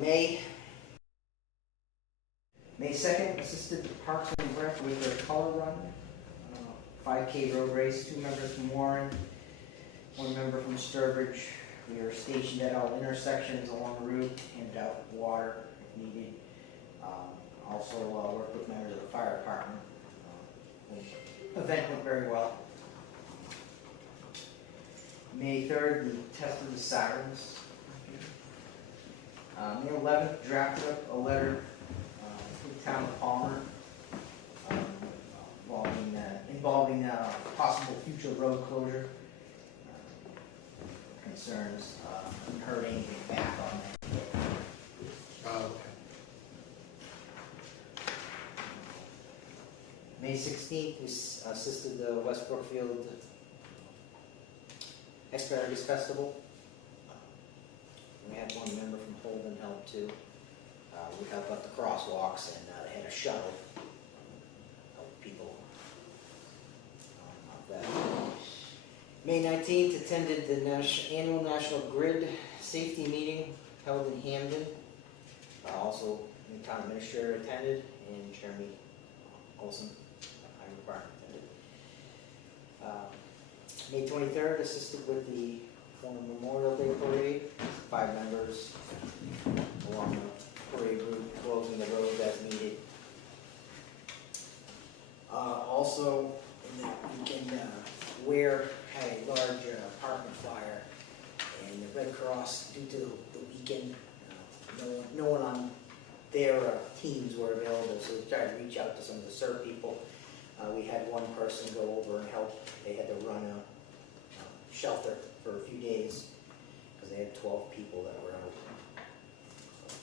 May 2nd, assisted Parks and Rec with their color run, 5K road race, 2 members from Warren, 1 member from Sturbridge. We are stationed at all intersections along the route, handed out water if needed. Also worked with members of the fire department. The event went very well. May 3rd, we tested the sirens. May 11th, drafted up a letter to the town of Palmer involving possible future road closure. Concerns, haven't heard anything back on that. Okay. May 16th, we assisted the West Brookfield Asparagus Festival. We had 1 member from Holden help too. We helped out the crosswalks and they had a shuttle. Help people out that. May 19th, attended the annual National Grid Safety Meeting held in Hamden. Also, the town administrator attended, and Jeremy Olson, highway department, attended. May 23rd, assisted with the former Memorial Day Parade. 5 members along the parade route, closing the road as needed. Also, in the weekend, Ware had a large apartment fire, and the Red Cross, due to the weekend, no one on their teams were available, so we tried to reach out to some of the CERT people. We had 1 person go over and help. They had to run a shelter for a few days because they had 12 people that were out. So,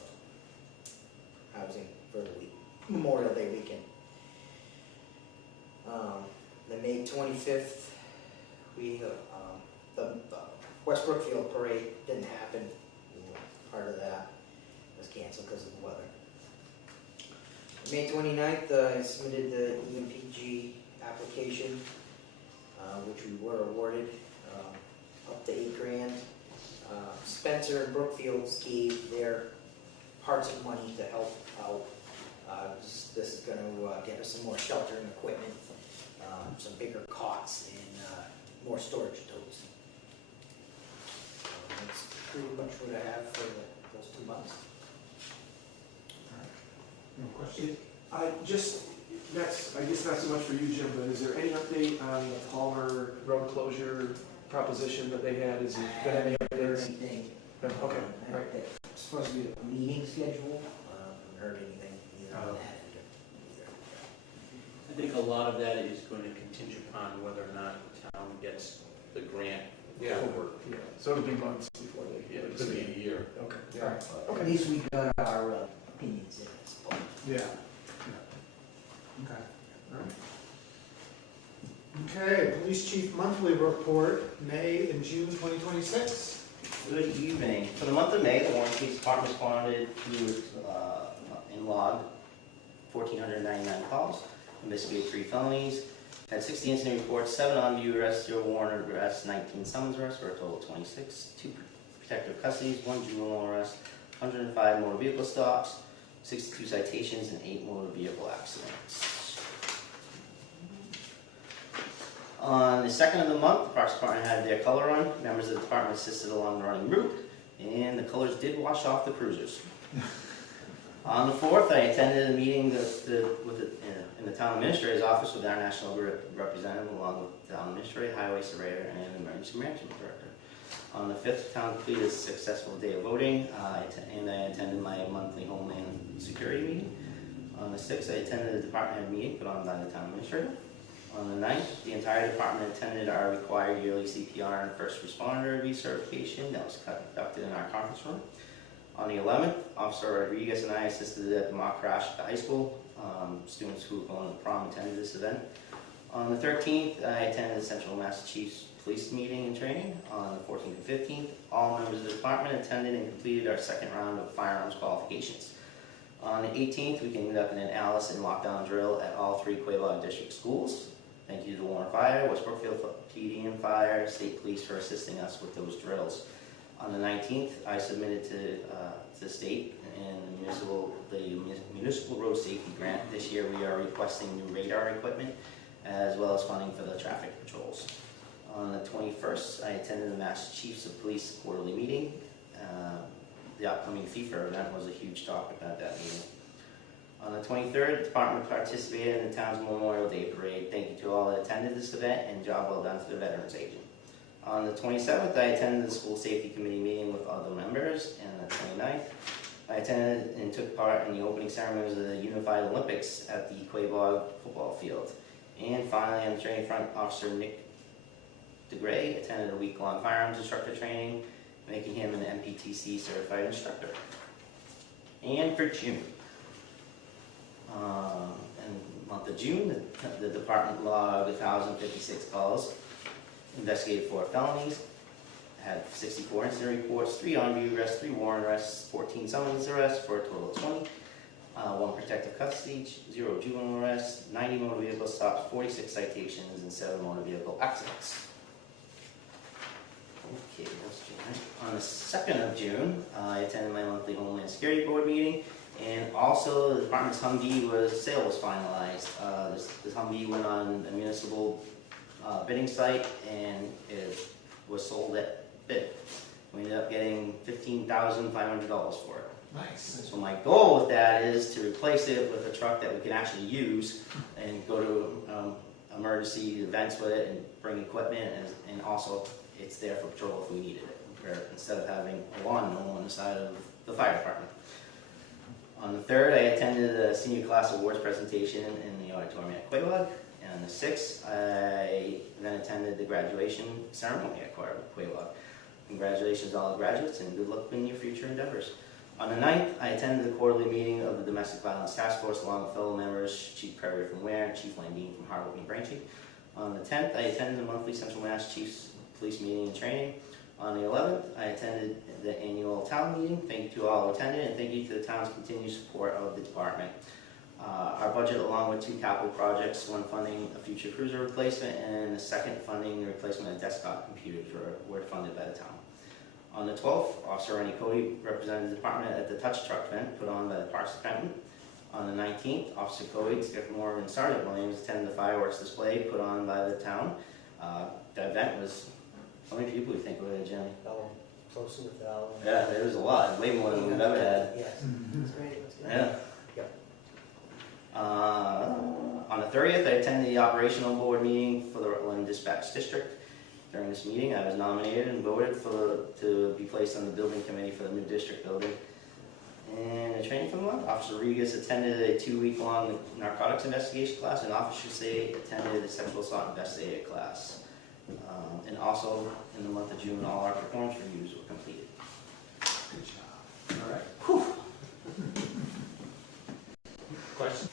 housing for the week, Memorial Day weekend. The May 25th, the West Brookfield parade didn't happen. Part of that was canceled because of the weather. May 29th, I submitted the EMPG application, which we were awarded up to $8,000. Spencer and Brookfields gave their parts of money to help out. This is going to get us some more sheltering equipment, some bigger cots, and more storage totes. That's pretty much what I have for those 2 months. No question? I guess not so much for you, Jim, but is there any update on the Palmer road closure proposition that they had? Is there been any updates? Anything? Okay, right. It's supposed to be a meeting schedule. Haven't heard anything either on that either. I think a lot of that is going to contingent upon whether or not the town gets the grant for. Yeah, so it'll be months before they. Yeah, it could be a year. Okay. Yeah. Right. Okay. At least we got our opinions in, I suppose. Yeah. Okay. All right. Okay, Police Chief Monthly Report, May and June 2026. Good evening. For the month of May, the Warren Police Department responded to and logged 1,499 calls, investigated 3 felonies, had 60 incident reports, 7 on-view arrests, 0 warrant arrests, 19 summons arrests, for a total of 26, 2 protective custodies, 1 juvenile arrest, 105 motor vehicle stops, 62 citations, and 8 motor vehicle accidents. On the 2nd of the month, the Parks Department had their color run. Members of the department assisted along the running route, and the colors did wash off the cruisers. On the 4th, I attended a meeting in the town administrator's office with our national grid representative, along with the town administrator, highway surveyor, and emergency management director. On the 5th, the town completed a successful day of voting, and I attended my monthly Homeland Security meeting. On the 6th, I attended a department head meeting put on by the town administrator. On the 9th, the entire department attended our required yearly CPR and first responder recertification that was conducted in our conference room. On the 11th, Officer Rodriguez and I assisted at the mock crash at the high school. Students who were going to prom attended this event. On the 13th, I attended the Central Massachusetts Police meeting and training. On the 14th and 15th, all members of the department attended and completed our 2nd round of firearms qualifications. On the 18th, we conducted an Alice and lockdown drill at all 3 Quabog District schools. Thank you to Warren Fire, West Brookfield PD and Fire, State Police for assisting us with those drills. On the 19th, I submitted to the state municipal road safety grant. This year we are requesting new radar equipment as well as funding for the traffic patrols. On the 21st, I attended the Mass Chiefs of Police quarterly meeting. The upcoming FIFA event was a huge topic at that meeting. On the 23rd, the department participated in the town's Memorial Day Parade. Thank you to all that attended this event, and job well done to the Veterans Agent. On the 27th, I attended the School Safety Committee meeting with other members, and on the 29th, I attended and took part in the opening ceremonies of the Unified Olympics at the Quabog football field. And finally, on the training front, Officer Nick DeGray attended a week-long firearms instructor training, making him an MPTC certified instructor. And for June, in the month of June, the department logged 1,056 calls, investigated 4 felonies, had 64 incident reports, 3 on-view arrests, 3 warrant arrests, 14 summons arrests for a total of 20, 1 protective custody, 0 juvenile arrests, 90 motor vehicle stops, 46 citations, and 7 motor vehicle accidents. Okay, that's June. On the 2nd of June, I attended my monthly Homeland Security Board meeting, and also the department's Humvee sale was finalized. This Humvee went on a municipal bidding site, and it was sold at bid. We ended up getting $15,500 for it. Nice. So my goal with that is to replace it with a truck that we can actually use and go to emergency events with it and bring equipment, and also it's there for patrol if we needed it, where instead of having a lawnmower on the side of the fire department. On the 3rd, I attended a senior class awards presentation in the auditorium at Quabog. And on the 6th, I then attended the graduation ceremony at Quabog. Congratulations to all the graduates, and good luck in your future endeavors. On the 9th, I attended the quarterly meeting of the Domestic Violence Task Force along with fellow members, Chief Perry from Ware and Chief Landine from Harvard and Braintree. On the 10th, I attended the monthly Central Mass Chiefs Police meeting and training. On the 11th, I attended the annual town meeting. Thank you to all who attended, and thank you to the town's continued support of the department. Our budget, along with 2 capital projects, one funding a future cruiser replacement, and the second funding the replacement of desktop computers, were funded by the town. On the 12th, Officer Ernie Cody represented the department at the touch truck event put on by the Parks Department. On the 19th, Officer Cody, Skip Moore, and Sergeant Williams attended the fireworks display put on by the town. The event was, how many people do you think were there, Jimmy? Close to 1,000. Yeah, there was a lot, way more than we've ever had. Yes, that's great, that's good. Yeah. On the 30th, I attended the operational board meeting for the Rutland Dispatch District. During this meeting, I was nominated and voted to be placed on the building committee for the new district building. And a training for the month, Officer Regas attended a 2-week-long narcotics investigation class, and Officer Say attended a sexual assault investigator class. And also, in the month of June, all our performance reviews were completed. Good job. All right. Whew. Question?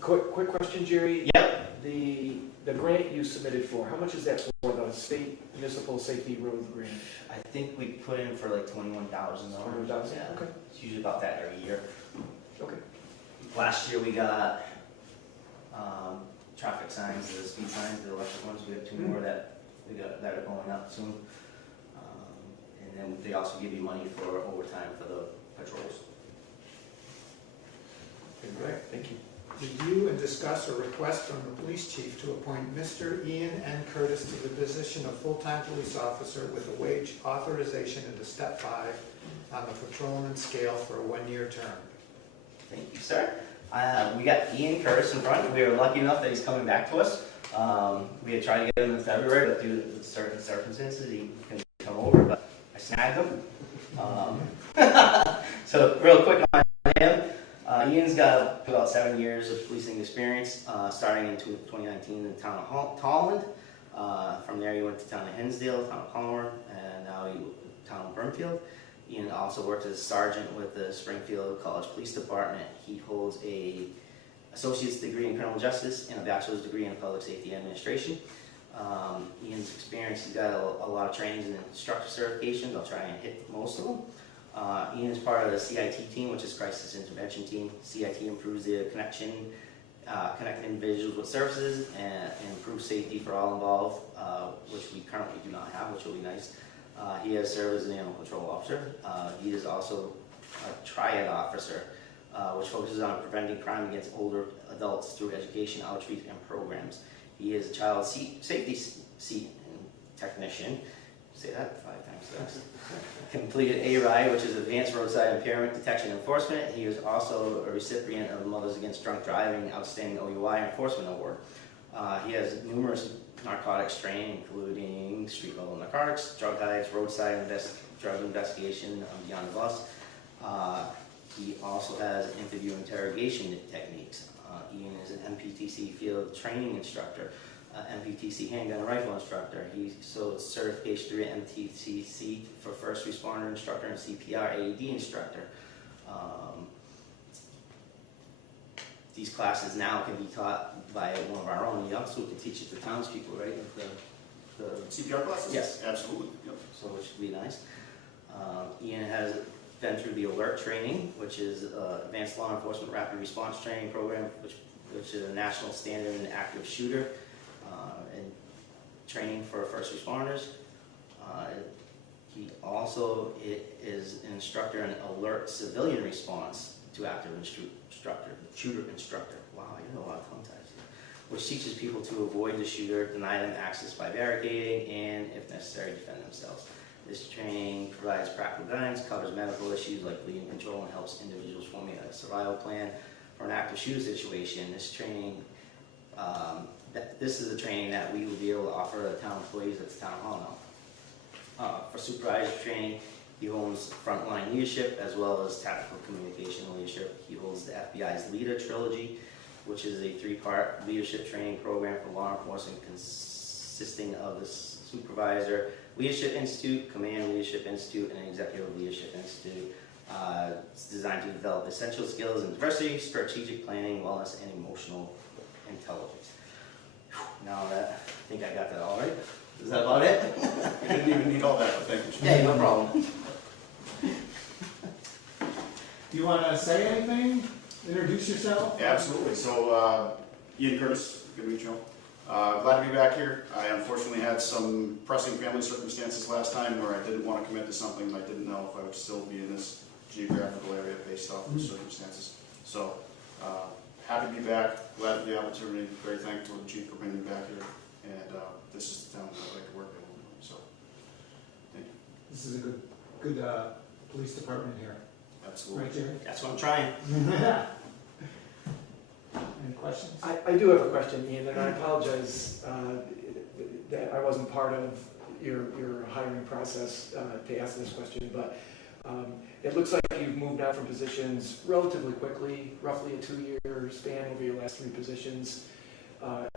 Quick question, Jerry. Yep. The grant you submitted for, how much is that for, the state municipal safety road grant? I think we put in for like $21,000. $21,000? Yeah. Okay. It's usually about that every year. Okay. Last year we got traffic signs, the speed signs, the electric ones. We have 2 more that that are going up soon. And then they also give you money for overtime for the patrols. All right, thank you. Review and discuss a request from the police chief to appoint Mr. Ian N. Curtis to the position of full-time police officer with a wage authorization into step 5 on the patrolman scale for a 1-year term. Thank you, sir. We got Ian Curtis in front. We are lucky enough that he's coming back to us. We had tried to get him in February, but due to certain circumstances, he couldn't come over, but I snagged him. So real quick on him. Ian's got about 7 years of policing experience, starting in 2019 in the town of Holland. From there, he went to town of Hinsdale, town of Palmer, and now town of Burnfield. Ian also worked as a sergeant with the Springfield College Police Department. He holds a associate's degree in criminal justice and a bachelor's degree in public safety administration. Ian's experience, he's got a lot of trainings and instructor certifications. I'll try and hit most of them. Ian is part of the CIT team, which is Crisis Intervention Team. CIT improves the connecting individuals with services and improves safety for all involved, which we currently do not have, which will be nice. He has served as an animal control officer. He is also triad officer, which focuses on preventing crime against older adults through education, outreach, and programs. He is a child safety seat technician. Say that 5 times fast. Completed ARI, which is Advanced Roadside Impairment Detection Enforcement. He is also a recipient of the Mothers Against Drunk Driving Outstanding OUI Enforcement Award. He has numerous narcotics training, including street-level narcotics, drug heights, roadside drug investigation beyond the bus. He also has interview interrogation techniques. Ian is an MPTC field training instructor, MPTC handgun and rifle instructor. He's certification through MTCC for first responder instructor and CPR AED instructor. These classes now can be taught by one of our own. You also can teach it to townspeople, right? The CPR classes? Yes. Absolutely. Yep. So which would be nice. Ian has been through the ALERT training, which is Advanced Law Enforcement Rapid Response Training Program, which is a national standard in active shooter and training for first responders. He also is an instructor in ALERT civilian response to active shooter instructor. Wow, I know a lot of tongue ties here. Which teaches people to avoid the shooter, deny them access by barricading, and if necessary, defend themselves. This training provides practical guidance, covers medical issues like bleeding control, and helps individuals formulate a survival plan for an active shooter situation. This training, this is a training that we will be able to offer to town employees at the town hall now. For supervisor training, he holds frontline leadership as well as tactical communication leadership. He holds the FBI's Leader Trilogy, which is a 3-part leadership training program for law enforcement consisting of the Supervisor Leadership Institute, Command Leadership Institute, and Executive Leadership Institute. It's designed to develop essential skills in diversity, strategic planning, wellness, and emotional intelligence. Now that, I think I got that all right. Is that about it? You didn't even need all that, but thank you. Yeah, no problem. Do you want to say anything? Introduce yourself? Absolutely. So, Ian Curtis, good to meet you. Glad to be back here. I unfortunately had some pressing family circumstances last time where I didn't want to commit to something. I didn't know if I would still be in this geographical area based off of the circumstances. So, happy to be back. Glad for the opportunity. Very thankful to the chief for bringing me back here. And this is the town that I'd like to work in. So, thank you. This is a good police department here. Absolutely. Right, Jerry? That's what I'm trying. Any questions? I do have a question, Ian, and I apologize that I wasn't part of your hiring process to ask this question, but it looks like you've moved out from positions relatively quickly, roughly a 2-year span over your last 3 positions.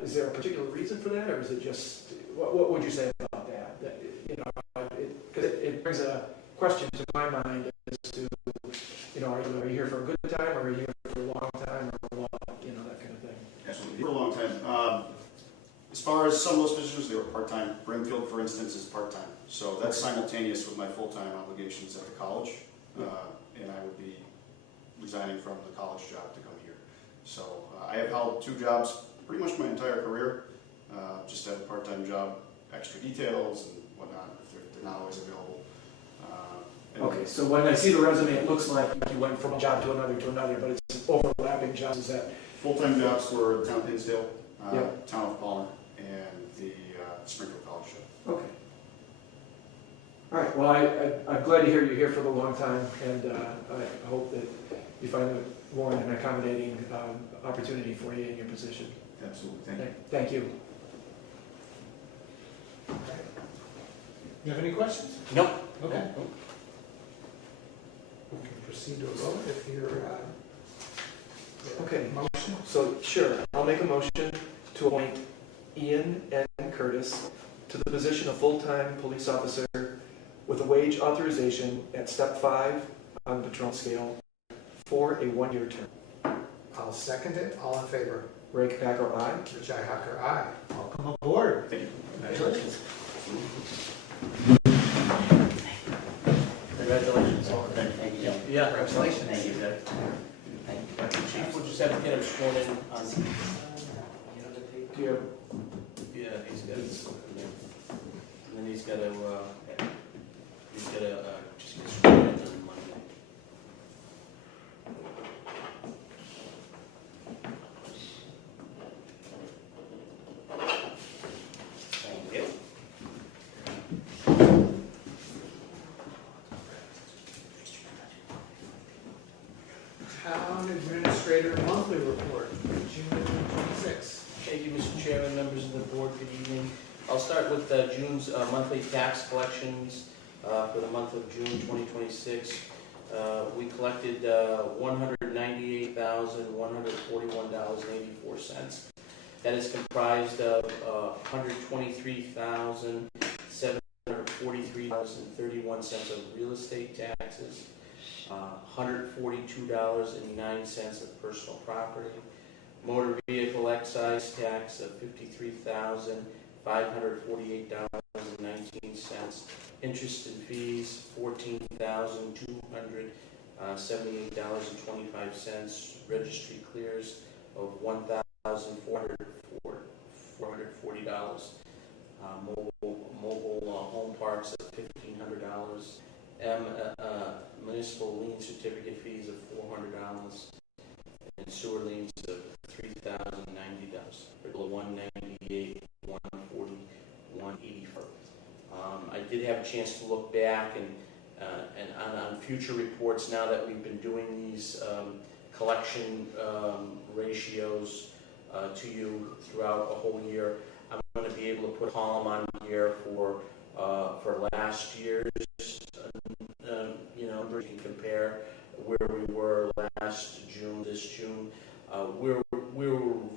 Is there a particular reason for that, or is it just, what would you say about that? That because it brings a question to my mind as to, are you here for a good time, or are you here for a long time, or what, that kind of thing. Absolutely. For a long time. As far as some of those positions, they were part-time. Brimfield, for instance, is part-time. So that's simultaneous with my full-time obligations at the college. And I would be resigning from the college job to come here. So I have held 2 jobs pretty much my entire career. Just have a part-time job, extra details and whatnot, if they're not always available. Okay, so when I see the resume, it looks like you went from one job to another, but it's overlapping jobs. Is that Full-time jobs for the town of Hinsdale, Yep. town of Palmer, and the Springfield College job. okay? All right. Well, I'm glad to hear you're here for the long time, and I hope that you find a warm and accommodating opportunity for you in your position. Absolutely. Thank you. Thank you. You have any questions? Nope. Okay. We can proceed to a vote if you're, Okay. motion. So, sure, I'll make a motion to appoint Ian N. Curtis to the position of full-time police officer with a wage authorization at step 5 on the patrol scale for a 1-year term. I'll second it. All in favor? Ray Packer, aye. Rich Hacker, aye. Welcome aboard. Thank you. Congratulations. Congratulations. Thank you, Joe. Yeah. Congratulations. Thank you, sir. Thank you. Chief, we'll just have to get him sworn in on. Do you have, Yeah, he's got, and then he's got to just get sworn in on Monday. Town Administrator Monthly Report, June 26th. Thank you, Mr. Chairman, members of the board, good evening. I'll start with June's monthly tax collections for the month of June 2026. We collected $198,141.84. That is comprised of $123,743.31 of real estate taxes, $142.09 of personal property, motor vehicle excise tax of $53,548.19, interest and fees $14,278.25, registry clears of $1,440, mobile home parks of $1,500, municipal lien certificate fees of $400, and sewer liens of $3,090, total $198, $140, $184. I did have a chance to look back and on future reports, now that we've been doing these collection ratios to you throughout a whole year, I'm going to be able to put a column on here for last year's, you can compare where we were last June, this June. We were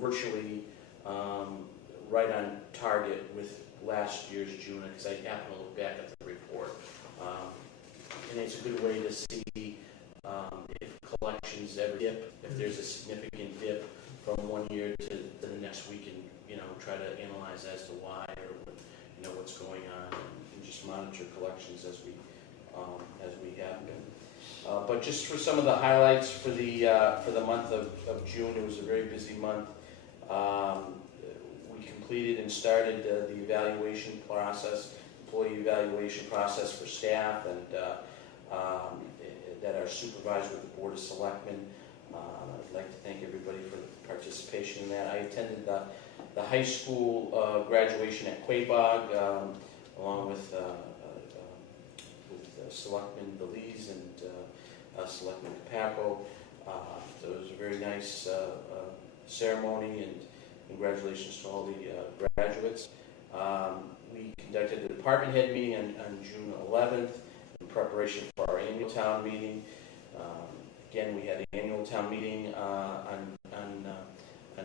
virtually right on target with last year's June, because I happened to look back at the report. And it's a good way to see if collections ever dip, if there's a significant dip from one year to the next. We can, try to analyze as to why, or what's going on, and just monitor collections as we have been. But just for some of the highlights for the month of June, it was a very busy month. We completed and started the evaluation process, employee evaluation process for staff, and that are supervised with the Board of Selectmen. I'd like to thank everybody for the participation in that. I attended the high school graduation at Quabog, along with Selectman Belize and Selectman Capaco. So it was a very nice ceremony, and congratulations to all the graduates. We conducted the department head meeting on June 11th in preparation for our annual town meeting. Again, we had the annual town meeting on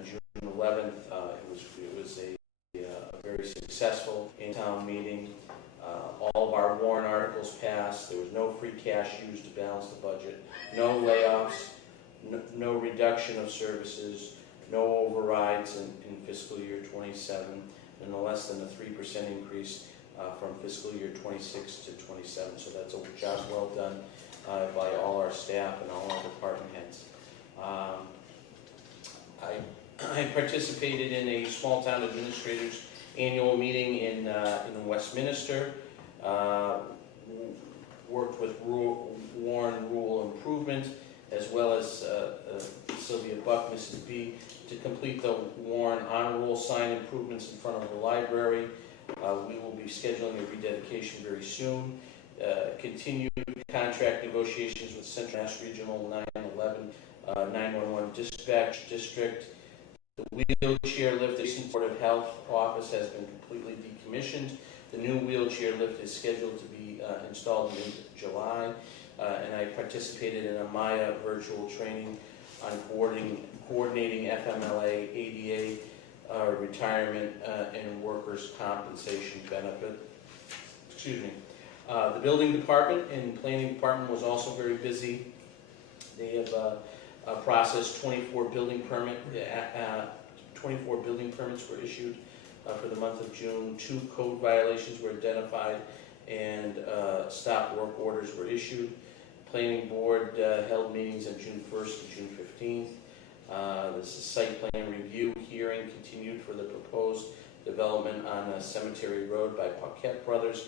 June 11th. It was a very successful in-town meeting. All of our warrant articles passed. There was no free cash used to balance the budget, no layoffs, no reduction of services, no overrides in fiscal year 27, and no less than a 3% increase from fiscal year 26 to 27. So that's a job well done by all our staff and all our department heads. I participated in a small town administrators annual meeting in Westminster. Worked with Warren Rural Improvement, as well as Sylvia Buck, Mrs. B, to complete the Warren Honor Roll sign improvements in front of the library. We will be scheduling a rededication very soon. Continued contract negotiations with Central Mass Regional 911 911 Dispatch District. The wheelchair lift at the Board of Health office has been completely decommissioned. The new wheelchair lift is scheduled to be installed in July, and I participated in a Maya virtual training on coordinating FMLA, ADA, retirement, and workers' compensation benefit. Excuse me. The building department and planning department was also very busy. They have processed 24 building permits were issued for the month of June. 2 code violations were identified, and stop work orders were issued. Planning board held meetings on June 1st and June 15th. This is site plan review hearing continued for the proposed development on Cemetery Road by Paquette Brothers.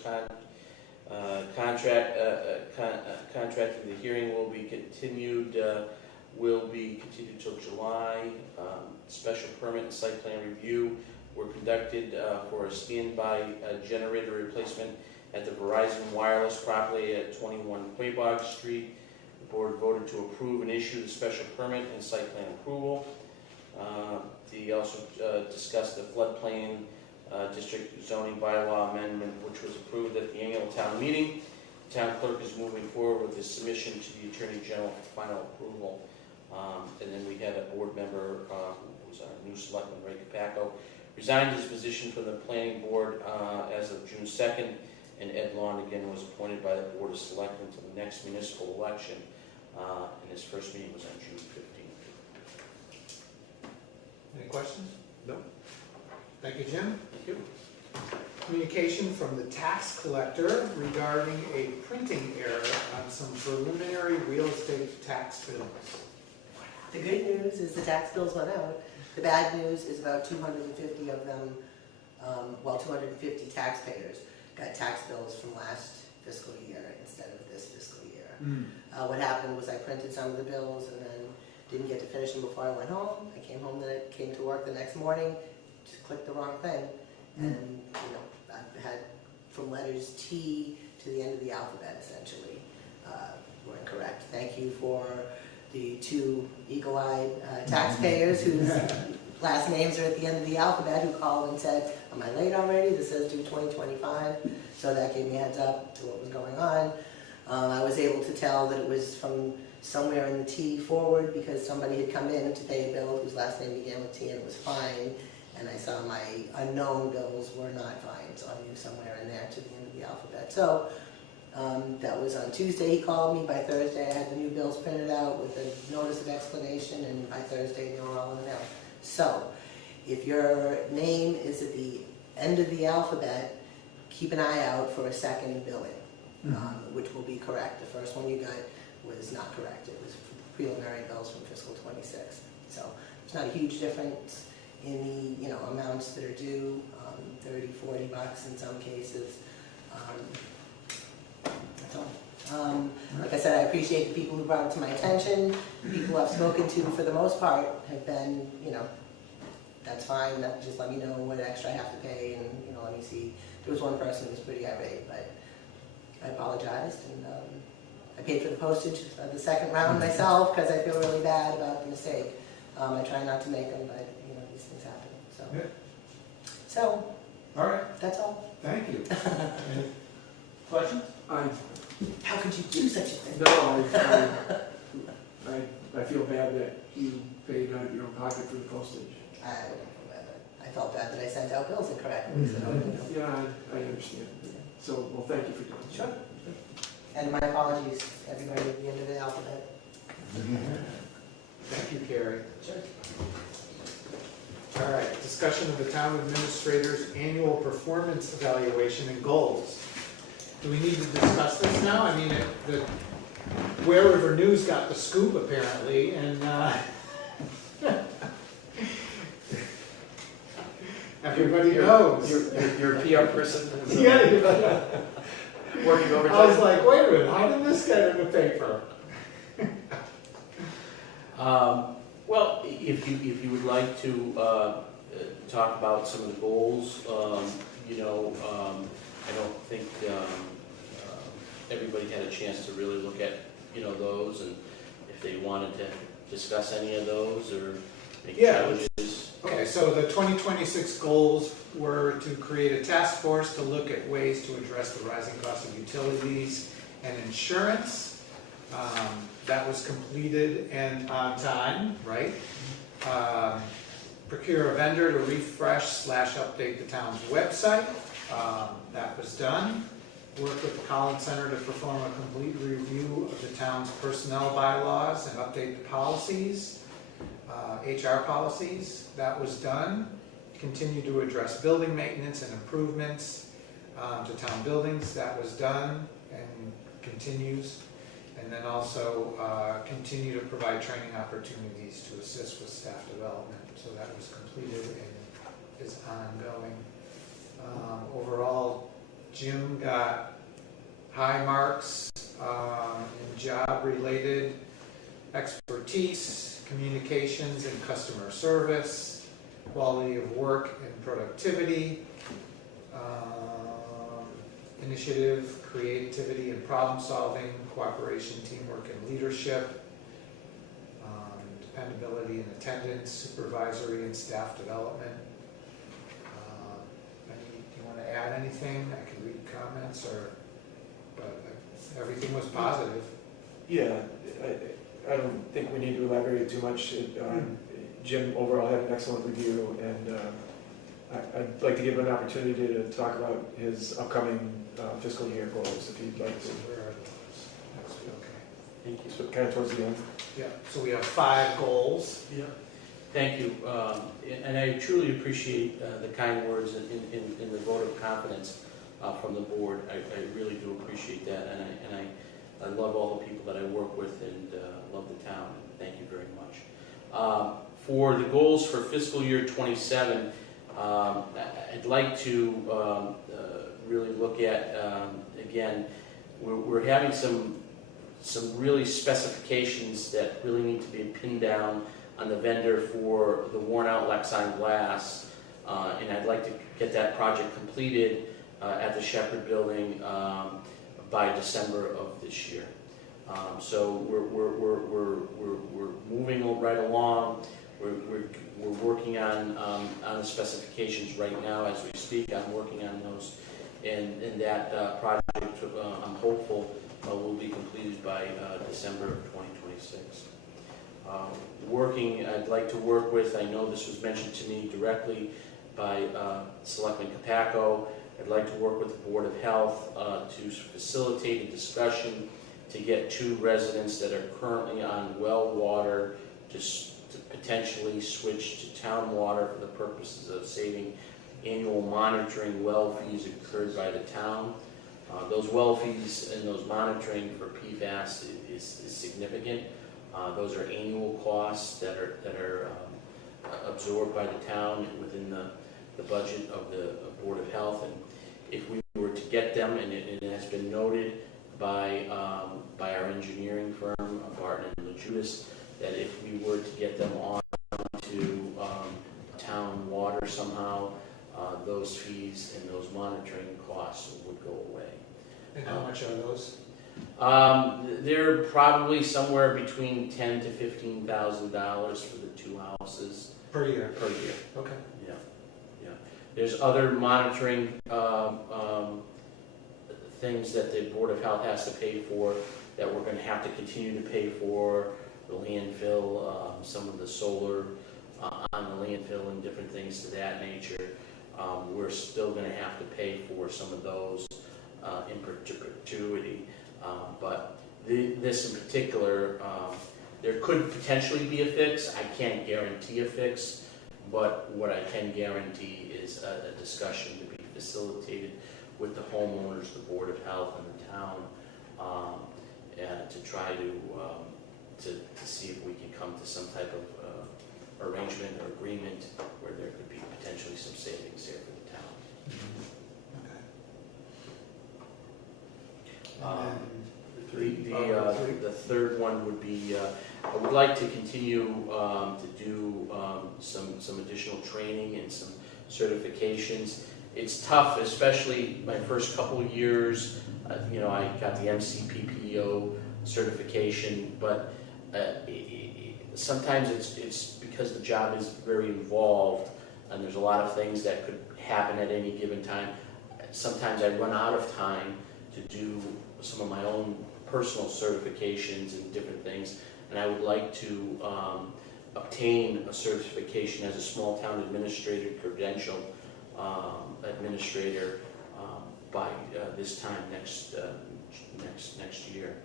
Contracting, the hearing will be continued till July. Special permit and site plan review were conducted for a standby generator replacement at the Verizon Wireless property at 21 Quabog Street. board voted to approve and issue the special permit and site plan approval. They also discussed the floodplain district zoning bylaw amendment, which was approved at the annual town meeting. The town clerk is moving forward with his submission to the Attorney General for final approval. And then we had a board member, who was our new selectman, Ray Capaco, resigned his position from the planning board as of June 2nd, and Ed Londigan was appointed by the Board of Selectmen to the next municipal election, and his first meeting was on June 15th. Any questions? No. Thank you, Jim. Thank you. Communication from the tax collector regarding a printing error on some preliminary real estate tax bills. The good news is the tax bills went out. The bad news is about 250 of them, 250 taxpayers got tax bills from last fiscal year instead of this fiscal year. What happened was I printed some of the bills and then didn't get to finish them before I went home. I came to work the next morning, just clicked the wrong thing, and I had from letters T to the end of the alphabet essentially were incorrect. Thank you for the two eagle-eyed taxpayers whose last names are at the end of the alphabet who called and said, am I late already? This says due 2025. So that gave me a heads up to what was going on. I was able to tell that it was from somewhere in the T forward because somebody had come in to pay a bill whose last name began with T and it was fine. And I saw my unknown bills were not fine, so I knew somewhere in there to the end of the alphabet. So that was on Tuesday. He called me. By Thursday, I had the new bills printed out with a notice of explanation, and by Thursday, they were all in the mail. So if your name is at the end of the alphabet, keep an eye out for a second billing, which will be correct. The first one you got was not correct. It was preliminary bills from fiscal 26. So it's not a huge difference in the amounts that are due, $30, $40 in some cases. That's all. Like I said, I appreciate the people who brought it to my attention. The people I've spoken to, for the most part, have been, that's fine. Just let me know what extra I have to pay, and let me see. There was one person who was pretty irate, but I apologized, and I paid for the postage of the second round myself because I feel really bad about the mistake. I try not to make them, but these things happen. So, Yeah. So All right, that's all. thank you. Any questions? How could you do such a thing? No, I feel bad that you paid out of your own pocket for the postage. I felt bad that I sent out bills incorrectly. So, Yeah, I understand. So, well, thank you for doing that. Sure. And my apologies, everybody at the end of the alphabet. Thank you, Carrie. Sure. All right, discussion of the town administrator's annual performance evaluation and goals. Do we need to discuss this now? I mean, the Ware River News got the scoop apparently, and everybody knows. Your PR person is Yeah. working overtime. I was like, wait a minute, how did this get in the paper? Well, if you would like to talk about some of the goals, I don't think everybody had a chance to really look at those, and if they wanted to discuss any of those or make changes. Okay, so the 2026 goals were to create a task force to look at ways to address the rising cost of utilities and insurance. That was completed and on time, right? Procure a vendor to refresh/update the town's website. That was done. Work with the Collins Center to perform a complete review of the town's personnel bylaws and update the policies, HR policies. That was done. Continue to address building maintenance and improvements to town buildings. That was done and continues. And then also continue to provide training opportunities to assist with staff development. So that was completed and is ongoing. Overall, Jim got high marks in job-related expertise, communications and customer service, quality of work and productivity. initiative, creativity and problem solving, cooperation, teamwork and leadership, dependability and attendance, supervisory and staff development. Do you want to add anything? I can read comments but everything was positive. Yeah, I don't think we need to elaborate too much. Jim overall had an excellent review, and I'd like to give him an opportunity to talk about his upcoming fiscal year goals, if he'd like to. So where are those? Next, okay. Thank you. So kind of towards the end. Yeah, so we have 5 goals. Yeah. Thank you, and I truly appreciate the kind words in the vote of confidence from the board. I really do appreciate that, and I love all the people that I work with and love the town. Thank you very much. For the goals for fiscal year 27, I'd like to really look at, again, we're having some really specifications that really need to be pinned down on the vendor for the worn out Lexine glass, and I'd like to get that project completed at the Shepherd Building by December of this year. So we're moving right along. We're working on the specifications right now as we speak. I'm working on those, and that project I'm hopeful will be completed by December of 2026. I'd like to work with, I know this was mentioned to me directly by Selectman Capaco, I'd like to work with the Board of Health to facilitate a discussion to get 2 residents that are currently on well water to potentially switch to town water for the purposes of saving annual monitoring well fees incurred by the town. Those well fees and those monitoring for PFAS is significant. Those are annual costs that are absorbed by the town within the budget of the Board of Health. And if we were to get them, and it has been noted by our engineering firm, Barton and LaJudas, that if we were to get them on to town water somehow, those fees and those monitoring costs would go away. And how much are those? They're probably somewhere between $10,000 to $15,000 for the 2 houses Per year? per year. Okay. Yeah. There's other monitoring things that the Board of Health has to pay for that we're going to have to continue to pay for. The landfill, some of the solar on the landfill and different things to that nature. We're still going to have to pay for some of those in perpetuity. But this in particular, there could potentially be a fix. I can't guarantee a fix, but what I can guarantee is a discussion to be facilitated with the homeowners, the Board of Health, and the town, and to try to see if we can come to some type of arrangement or agreement where there could be potentially some savings here for the town. Okay. The third one would be, I would like to continue to do some additional training and some certifications. It's tough, especially my first couple of years. I got the MCPPO certification, but sometimes it's because the job is very involved and there's a lot of things that could happen at any given time. Sometimes I run out of time to do some of my own personal certifications and different things, and I would like to obtain a certification as a small town administrator, credential administrator by this time next year.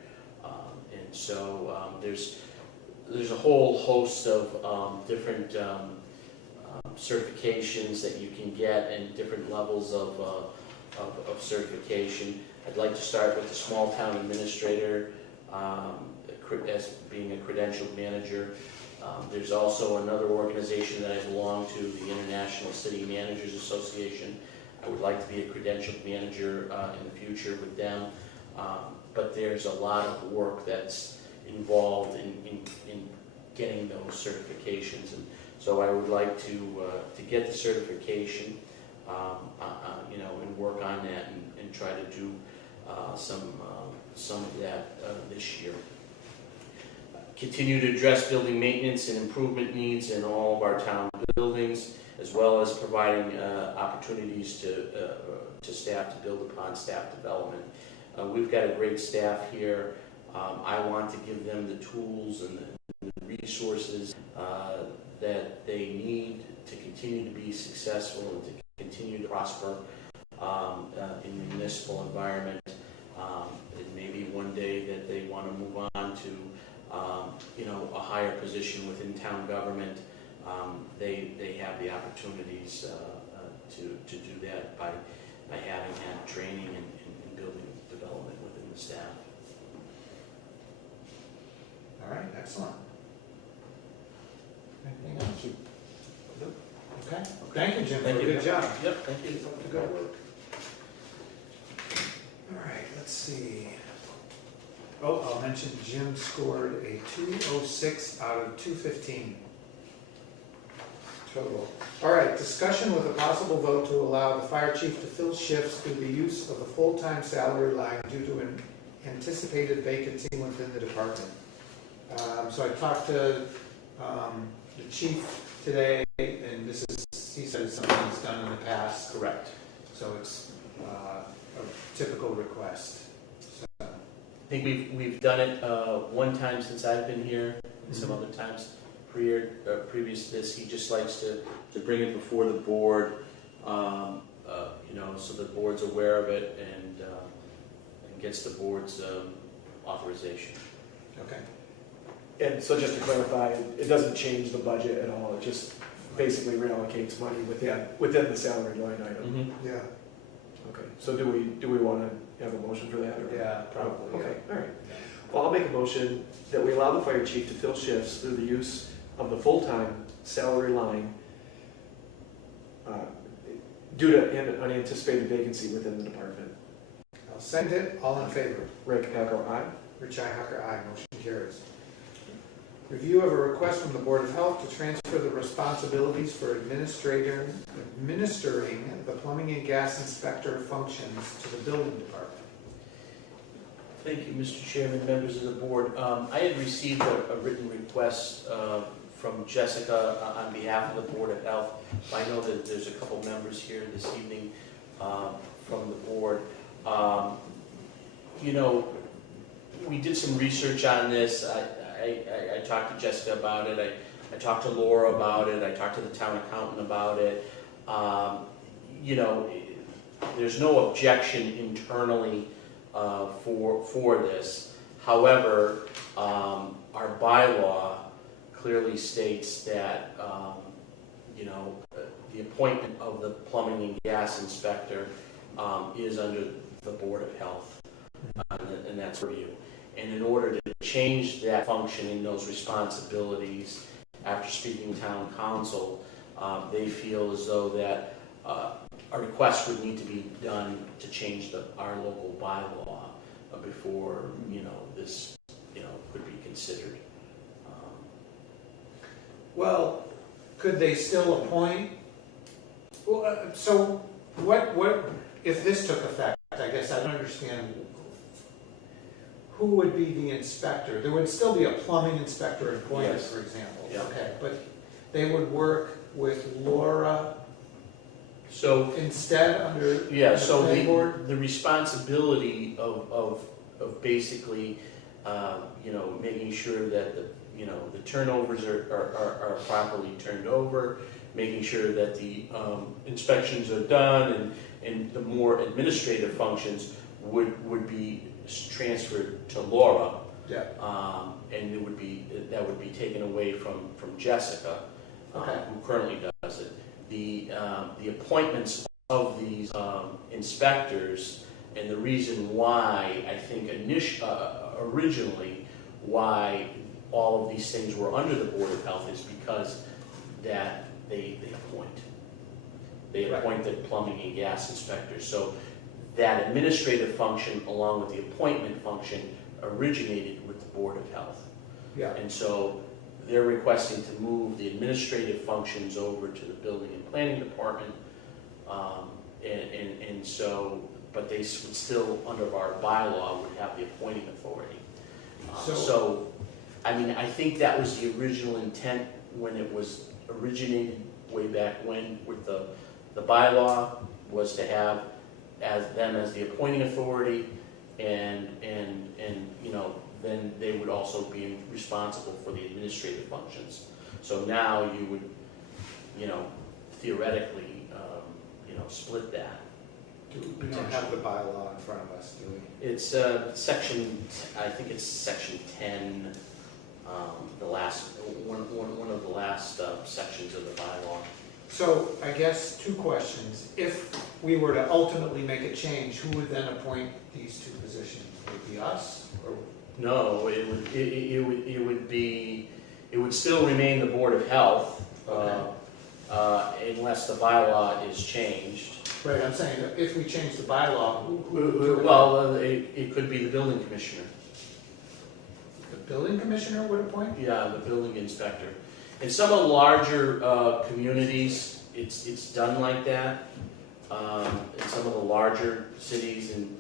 And so there's a whole host of different certifications that you can get and different levels of certification. I'd like to start with the small town administrator as being a credentialed manager. There's also another organization that I belong to, the International City Managers Association. I would like to be a credentialed manager in the future with them. But there's a lot of work that's involved in getting those certifications, and so I would like to get the certification, and work on that and to try to do some of that this year. Continue to address building maintenance and improvement needs in all of our town buildings, as well as providing opportunities to staff to build upon staff development. We've got a great staff here. I want to give them the tools and the resources that they need to continue to be successful and to continue to prosper in the municipal environment. And maybe one day that they want to move on to a higher position within town government. They have the opportunities to do that by having had training and building development within the staff. All right, excellent. Anything else? Nope. Okay, thank you, Jim, Thank for a you. good job. Yep, thank you. Good work. All right, let's see. Oh, I'll mention Jim scored a 206 out of 215 total. All right, discussion with a possible vote to allow the fire chief to fill shifts through the use of a full-time salary line due to an anticipated vacancy within the department. So I talked to the chief today, and he said it's something he's done in the past. Correct. So it's a typical request. So, I think we've done it one time since I've been here, and some other times previous to this. He just likes to bring it before the board, so the board's aware of it and gets the board's authorization. okay. And so just to clarify, it doesn't change the budget at all, it just basically reallocates money within the salary line item. Yeah. Okay, so do we want to have a motion for that? Or? Yeah, probably. Okay, all right. Well, I'll make a motion that we allow the fire chief to fill shifts through the use of the full-time salary line due to an unanticipated vacancy within the department. I'll send it. All in favor? Ray Capaco, aye. Rich Hacker, aye. Motion carries. Review of a request from the Board of Health to transfer the responsibilities for administering the plumbing and gas inspector functions to the building department. Thank you, Mr. Chairman, members of the board. I had received a written request from Jessica on behalf of the Board of Health. I know that there's a couple members here this evening from the board. We did some research on this. I talked to Jessica about it. I talked to Laura about it. I talked to the town accountant about it. There's no objection internally for this. However, our bylaw clearly states that the appointment of the plumbing and gas inspector is under the Board of Health, and that's review. And in order to change that function and those responsibilities, after speaking with town council, they feel as though that a request would need to be done to change our local bylaw before this could be considered. Well, could they still appoint? Well, so what if this took effect? I guess I don't understand. Who would be the inspector? There would still be a plumbing inspector appointed, Yes. for example. Yeah. Okay, but they would work with Laura So instead under yeah, the so planning board? the responsibility of basically making sure that the turnovers are properly turned over, making sure that the inspections are done, and the more administrative functions would be transferred to Laura, Yeah. and that would be taken away from Jessica, Okay. who currently does it. The appointments of these inspectors, and the reason why I think originally why all of these things were under the Board of Health is because that they appoint. They Right. appoint the plumbing and gas inspectors. So that administrative function, along with the appointment function, originated with the Board of Health. Yeah. And so they're requesting to move the administrative functions over to the Building and Planning Department. And so but they would still, under our bylaw, would have the appointing authority. So- So, I mean, I think that was the original intent when it was originated way back when with the bylaw, was to have them as the appointing authority, and you know, then they would also be responsible for the administrative functions. So now you would, you know, theoretically, you know, split that. We don't have the bylaw in front of us, do we? It's section, I think it's section 10, the last, one of the last sections of the bylaw. So I guess two questions. If we were to ultimately make a change, who would then appoint these two positions? Would it be us, or? No, it would be, it would still remain the Board of Health, unless the bylaw is changed. Right, I'm saying that if we change the bylaw, who would do it? Well, it could be the building commissioner. The building commissioner would appoint? Yeah, the building inspector. In some of the larger communities, it's done like that. In some of the larger cities and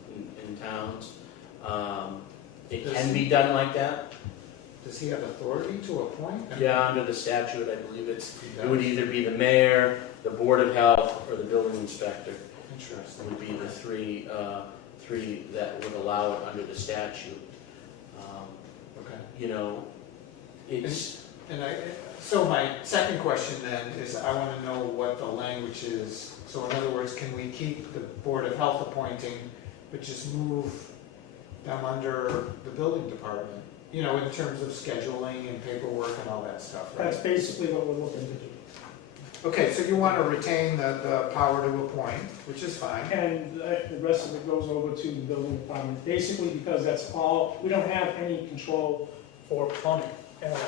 towns, it can be done like that. Does he have authority to appoint? Yeah, under the statute, I believe it He would does? either be the mayor, the Board of Health, or the building inspector. Interesting. Would be the three that would allow it under the statute. Okay. You know, it's, So my second question then is, I want to know what the language is. So in other words, can we keep the Board of Health appointing, but just move them under the building department? You know, in terms of scheduling and paperwork and all that stuff, right? That's basically what we're looking to do. Okay, so you want to retain the power to appoint, which is fine. And the rest of it goes over to the building department, basically because that's all, we don't have any control for plumbing at all.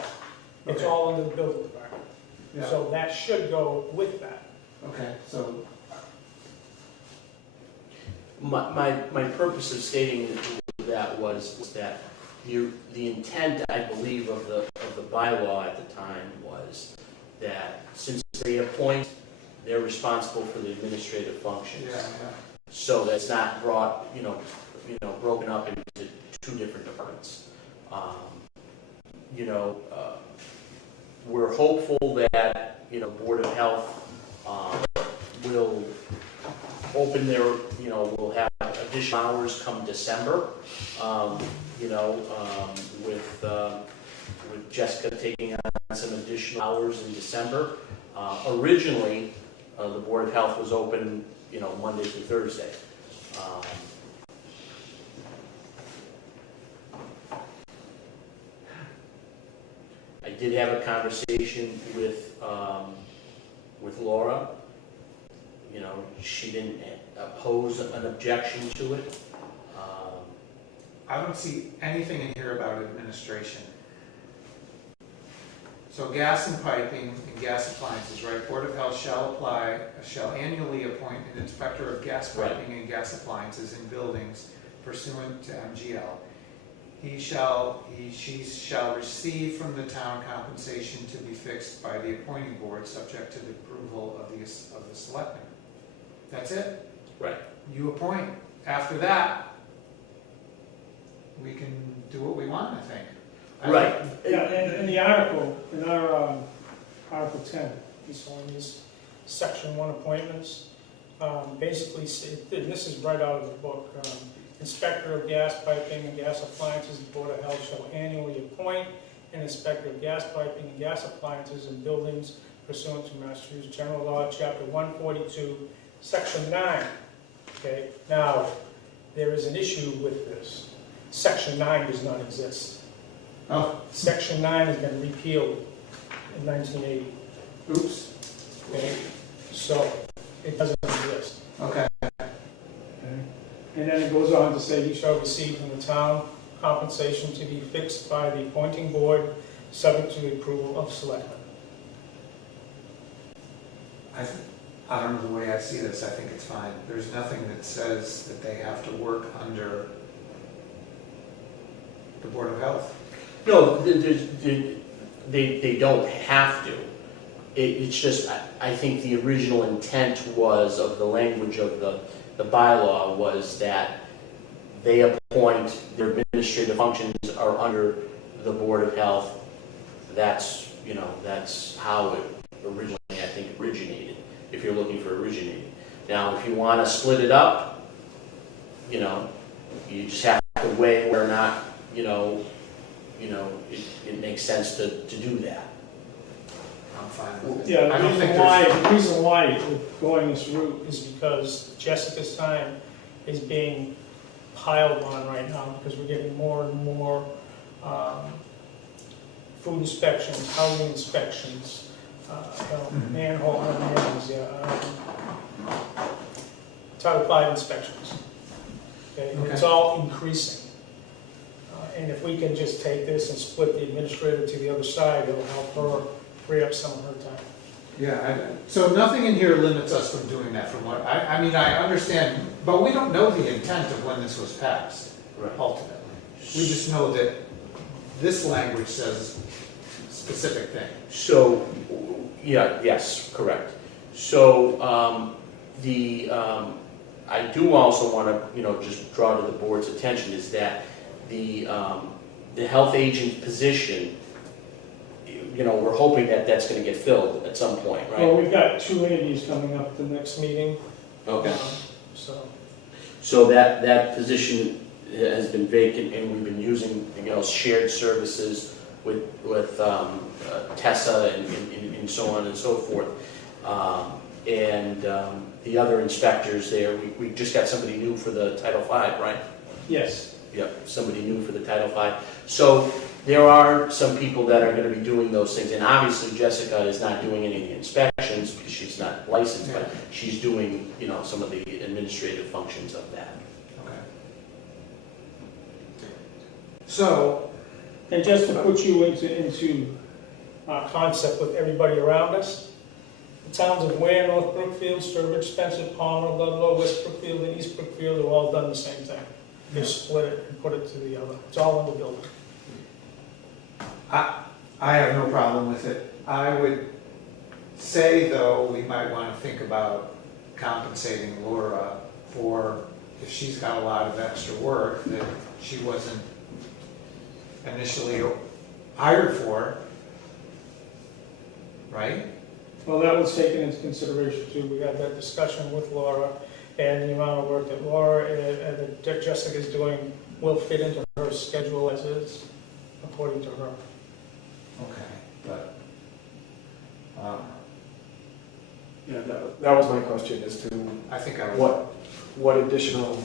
It's Okay. all under the building department. Yeah. So that should go with that. Okay, so, my purpose of stating that was that the intent, I believe, of the bylaw at the time was that since they appoint, they're responsible for the administrative functions. yeah. So that's not brought, broken up into two different departments. We're hopeful that, Board of Health will open their, will have additional hours come December, with Jessica taking on some additional hours in December. Originally, the Board of Health was open, Monday through Thursday. I did have a conversation with Laura. She didn't oppose an objection to it. I don't see anything in here about administration. So gas and piping and gas appliances, right? Board of Health shall annually appoint an inspector of gas piping and gas appliances in buildings pursuant to MGL. She shall receive from the town compensation to be fixed by the appointing board, subject to the approval of the selectmen. That's it? Right. You appoint. After that, we can do what we want, I think. Right. Yeah, and in the article, in our Article 10, this one is Section 1 appointments. Basically, and this is right out of the book, Inspector of Gas Piping and Gas Appliances, the Board of Health shall annually appoint an Inspector of Gas Piping and Gas Appliances in buildings pursuant to Massachusetts General Law, Chapter 142, Section 9. Okay, now, there is an issue with this. Section 9 does not exist. Oh, Section 9 has been repealed in 1980. oops. Okay, so it doesn't exist. Okay. Okay. And then it goes on to say, he shall receive from the town compensation to be fixed by the appointing board, subject to the approval of selectmen. I don't know the way I see this, I think it's fine. There's nothing that says that they have to work under the Board of Health. No, they don't have to. It's just, I think the original intent was of the language of the the bylaw was that they appoint, their administrative functions are under the Board of Health. That's, that's how it originally, I think, originated, if you're looking for originating. Now, if you want to split it up, you just have to weigh whether or not, it makes sense to do that. I'm fine with it. Yeah, I don't think the reason why we're going this route is because Jessica's time is being piled on right now, because we're getting more and more food inspections, housing inspections, manhole unmannings, Title V inspections. Okay, it's all increasing. And if we can just take this and split the administrator to the other side, it'll help her free up some of her time. Yeah, so nothing in here limits us from doing that from what, I mean, I understand, but we don't know the intent of when this was passed, ultimately. We just know that this language says specific thing. So, yes, correct. So, I do also want to, just draw to the board's attention is that the health agent position, we're hoping that that's going to get filled at some point, right? Well, we've got 2 interviews coming up at the next meeting. Okay. So, that position has been vacant, and we've been using, shared services with Tessa and so on and so forth. The other inspectors there, we just got somebody new for the Title V, right? yes. Yep, somebody new for the Title V. So there are some people that are going to be doing those things, and obviously Jessica is not doing any of the inspections because she's not licensed, but she's doing, some of the administrative functions of that. Okay. So, And just to put you into concept with everybody around us, the towns of Ware, North Brookfield, Sturbridge, Spencer, Palmer, Ludlow, West Brookfield, and East Brookfield have all done the same thing. They've split it and put it to the other. It's all in the building. I have no problem with it. I would say, though, we might want to think about compensating Laura for, if she's got a lot of extra work that she wasn't initially hired for, right? Well, that was taken into consideration too. We had that discussion with Laura, and the amount of work that Laura and that Jessica is doing will fit into her schedule as is, according to her. Okay, but, Yeah, that was my question, as to I think I would. what additional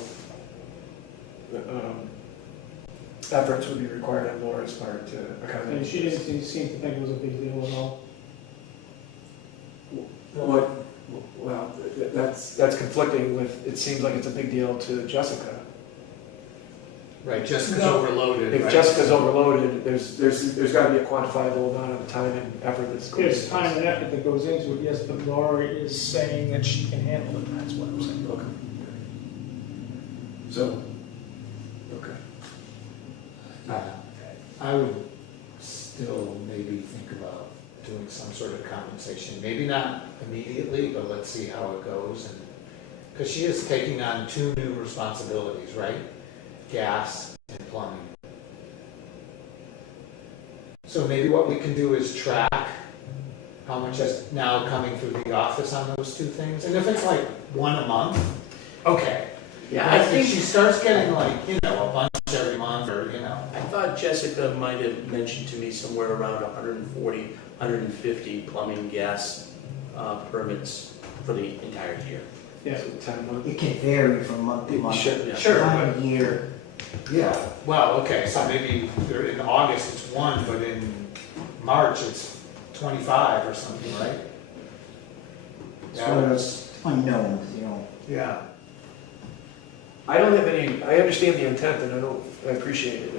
efforts would be required on Laura's part to accommodate. And she didn't seem to think it was a big deal at all. Well, that's conflicting with, it seems like it's a big deal to Jessica. Right, Jessica's No. overloaded. If right? Jessica's overloaded, there's got to be a quantifiable amount of time and effort that's going into There's this. time and effort that goes into it, yes, but Laura is saying that she can handle it. That's what I'm saying. Okay. So, okay. I would still maybe think about doing some sort of compensation, maybe not immediately, but let's see how it goes. And because she is taking on 2 new responsibilities, right? Gas and plumbing. So maybe what we can do is track how much is now coming through the office on those 2 things. And if it's like 1 a month, okay. Yeah, But I if think she starts getting like, a bunch every month, or, I thought Jessica might have mentioned to me somewhere around 140, 150 plumbing, gas permits for the entire year. Yeah. So 10 months. It can vary from month to month. Sure. Yeah. Sure, Time of year. yeah, well, okay, so maybe in August it's 1, but in March it's 25 or something, right? So it's unknown, Yeah. I don't have any, I understand the intent, and I appreciate it.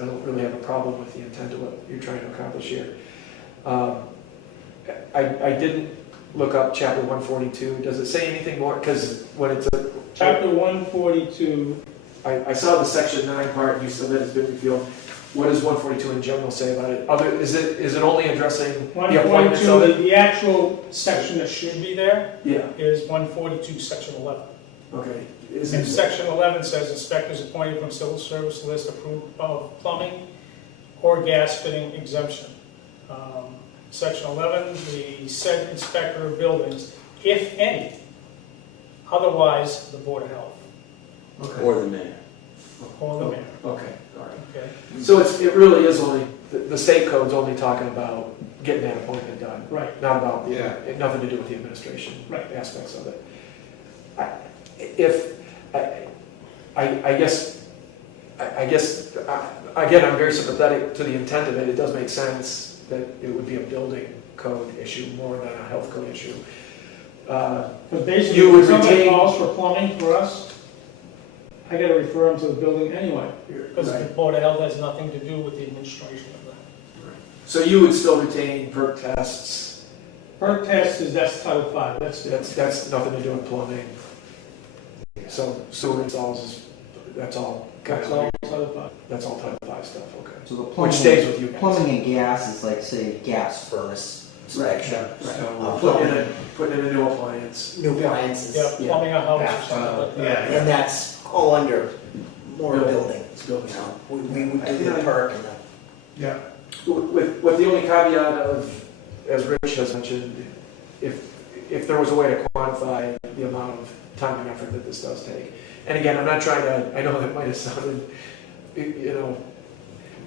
I don't really have a problem with the intent of what you're trying to accomplish here. I didn't look up chapter 142. Does it say anything more? Because when it's a... Chapter 142, I saw the section 9 part, you said that it's been revealed. What does 142 in general say about it? Is it only addressing the appointments of 142, it? the actual section that should be there Yeah. is 142, section 11. Okay. Is And it, section 11 says inspectors appointed from civil service list approved of plumbing or gas fitting exemption. Section 11, the said inspector of buildings, if any, otherwise the Board of Health okay. Or the mayor. or the mayor. Okay, all right. Okay. So it really is only, the state code's only talking about getting that appointment done, Right. not about, Yeah. nothing to do with the administration Right. aspects of it. I guess, again, I'm very sympathetic to the intent of it. It does make sense that it would be a building code issue more than a health code issue. But basically, You would when somebody retain- calls for plumbing for us, I gotta refer them to the building anyway, because the Right. Board of Health has nothing to do with the administration of that. So you would still retain perk tests. Perk test that's Title V, That's nothing to do with plumbing. So sewer installs is, that's all. that's all Title V. That's all Title V stuff, okay. So the Which plumbing, stays with you guys. plumbing and gas is like, say, gas furnace inspection. So putting in a new appliance. New appliances. Yeah, plumbing a house or something Bathtub, like that. And that's all under more Building. building, It's building. you know, we would do the perk and the. Yeah. With the only caveat of, as Rich has mentioned, if there was a way to quantify the amount of time and effort that this does take. And again, I'm not trying to, I know that might have sounded, you know,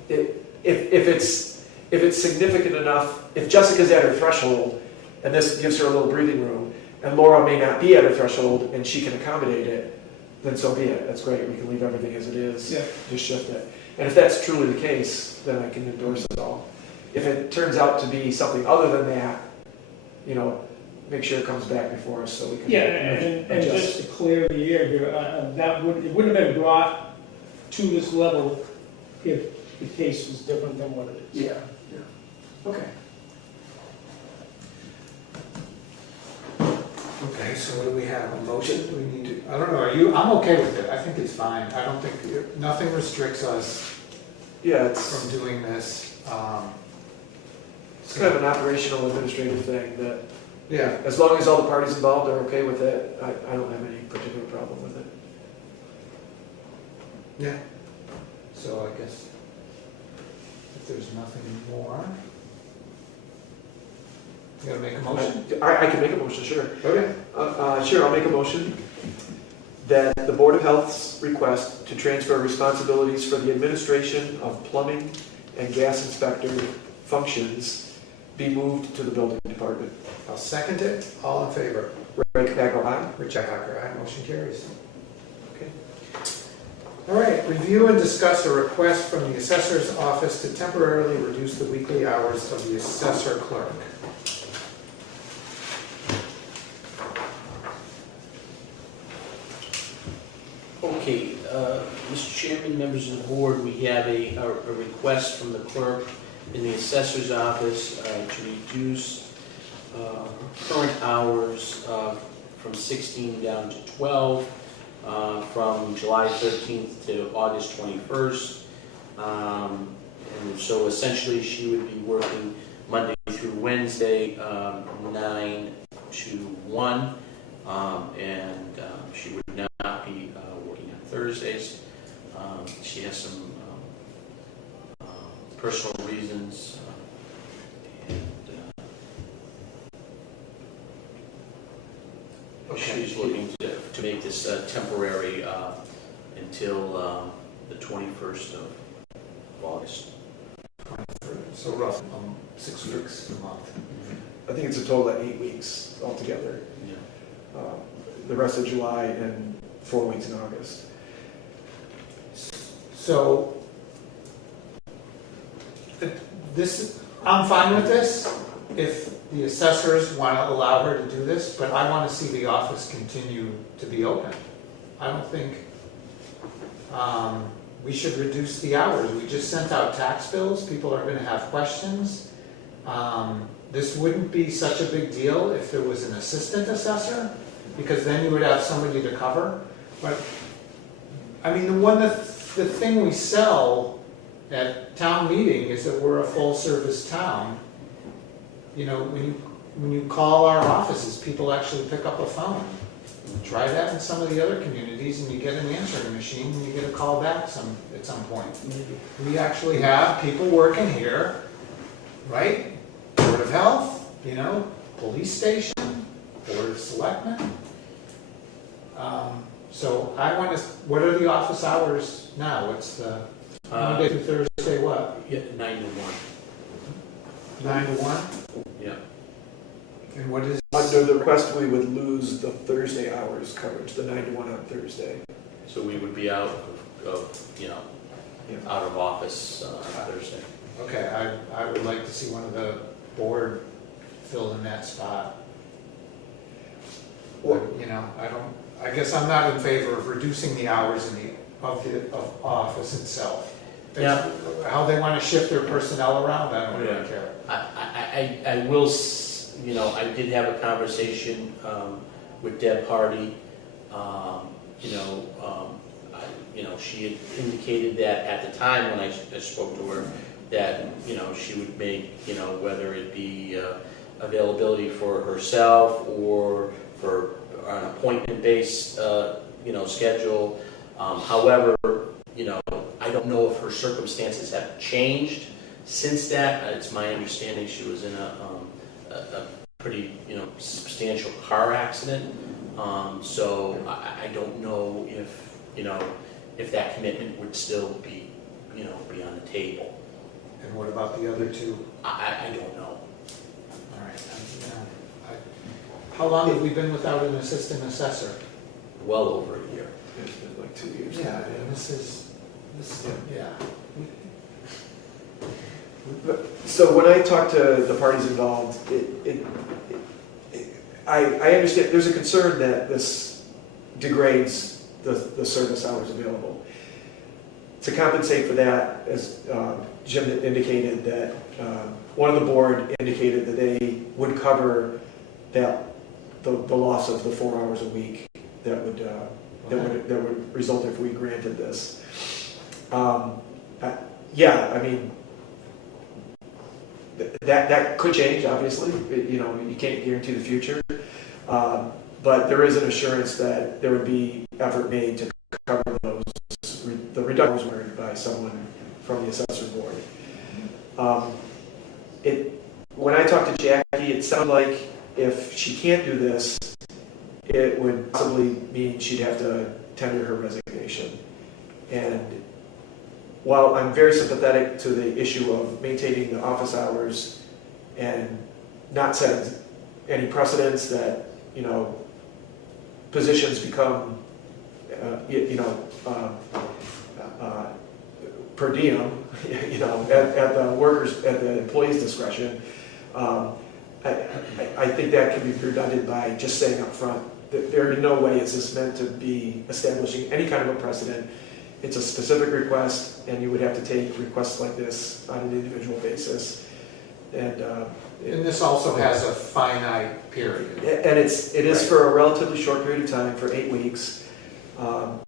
if it's significant enough, if Jessica's at her threshold, and this gives her a little breathing room, and Laura may not be at her threshold, and she can accommodate it, then so be it. That's great. We can leave everything as it is. Yeah. Just shift it. And if that's truly the case, then I can endorse it all. If it turns out to be something other than that, you know, make sure it comes back before us so we can Yeah, and adjust. just to clear the air here, it wouldn't have been brought to this level if the case was different than what it is. Yeah, yeah. Okay. Okay, so what do we have, a motion? We need to, I don't know, I'm okay with it, I think it's fine. I don't think, nothing restricts us Yeah, it's from doing this. it's kind of an operational administrative thing that, Yeah, as long as all the parties involved are okay with it, I don't have any particular problem with it. yeah. So I guess if there's nothing more, you gotta make a motion? I can make a motion, sure. Okay. Sure, I'll make a motion that the Board of Health's request to transfer responsibilities for the administration of plumbing and gas inspector functions be moved to the building department. I'll second it. All in favor? Ray Capaco, aye. Rich Hacker, aye. Motion carries. Okay. All right, review and discuss a request from the assessor's office to temporarily reduce the weekly hours of the assessor clerk. Okay, Mr. Chairman, members of the board, we have a request from the clerk in the assessor's office to reduce current hours from 16 down to 12, from July 13th to August 21st. And so essentially, she would be working Monday through Wednesday, 9 to 1, and she would not be working on Thursdays. She has some personal reasons, and she's looking to make this temporary until the 21st of August. So rough, 6 weeks a month. I think it's a total of 8 weeks altogether. Yeah. The rest of July and 4 weeks in August. So, I'm fine with this, if the assessors want to allow her to do this, but I want to see the office continue to be open. I don't think we should reduce the hours. We just sent out tax bills, people are going to have questions. This wouldn't be such a big deal if there was an assistant assessor, because then you would have somebody to cover. But, I mean, the thing we sell at town meeting is that we're a full-service town. You know, when you call our offices, people actually pick up a phone. Try that in some of the other communities, and you get an answering machine, and you get a call back at some point. We actually have people working here, right? Board of Health, police station, Board of Selectmen. So I want to, what are the office hours now? What's the, Monday through Thursday, what? Yeah, 9 to 1. 9 to 1? Yeah. And what is? Under the request, we would lose the Thursday hours coverage, the 9 to 1 on Thursday. So we would be out of out of office on Thursday. Okay, I would like to see one of the board fill in that spot. Well- I guess I'm not in favor of reducing the hours of office itself. Yeah. How they want to shift their personnel around, I don't really Yeah. care. I will, I did have a conversation with Deb Hardy. She had indicated that at the time when I spoke to her, that, she would make, whether it be availability for herself or for an appointment-based, schedule. However, I don't know if her circumstances have changed since that. It's my understanding she was in a pretty, substantial car accident. So I don't know if that commitment would still be, be on the table. And what about the other two? I don't know. All right. How long have we been without an assistant assessor? Well over a year. It's been like 2 years. Yeah, and this is, yeah. So when I talk to the parties involved, I understand, there's a concern that this degrades the service hours available. To compensate for that, as Jim indicated, that one of the board indicated that they would cover that the loss of the 4 hours a week that would result if we granted this. That could change, obviously. You can't guarantee the future. But there is an assurance that there would be effort made to cover the reductions ordered by someone from the assessor board. When I talked to Jackie, it sounded like if she can't do this, it would possibly mean she'd have to tender her resignation. And while I'm very sympathetic to the issue of maintaining the office hours and not setting any precedents that, positions become, per diem, at the employee's discretion, I think that can be redundant by just saying up front that there in no way is this meant to be establishing any kind of a precedent. It's a specific request, and you would have to take requests like this on an individual basis. And this also has a finite period. And it is for a relatively short period of time, for 8 weeks. I'm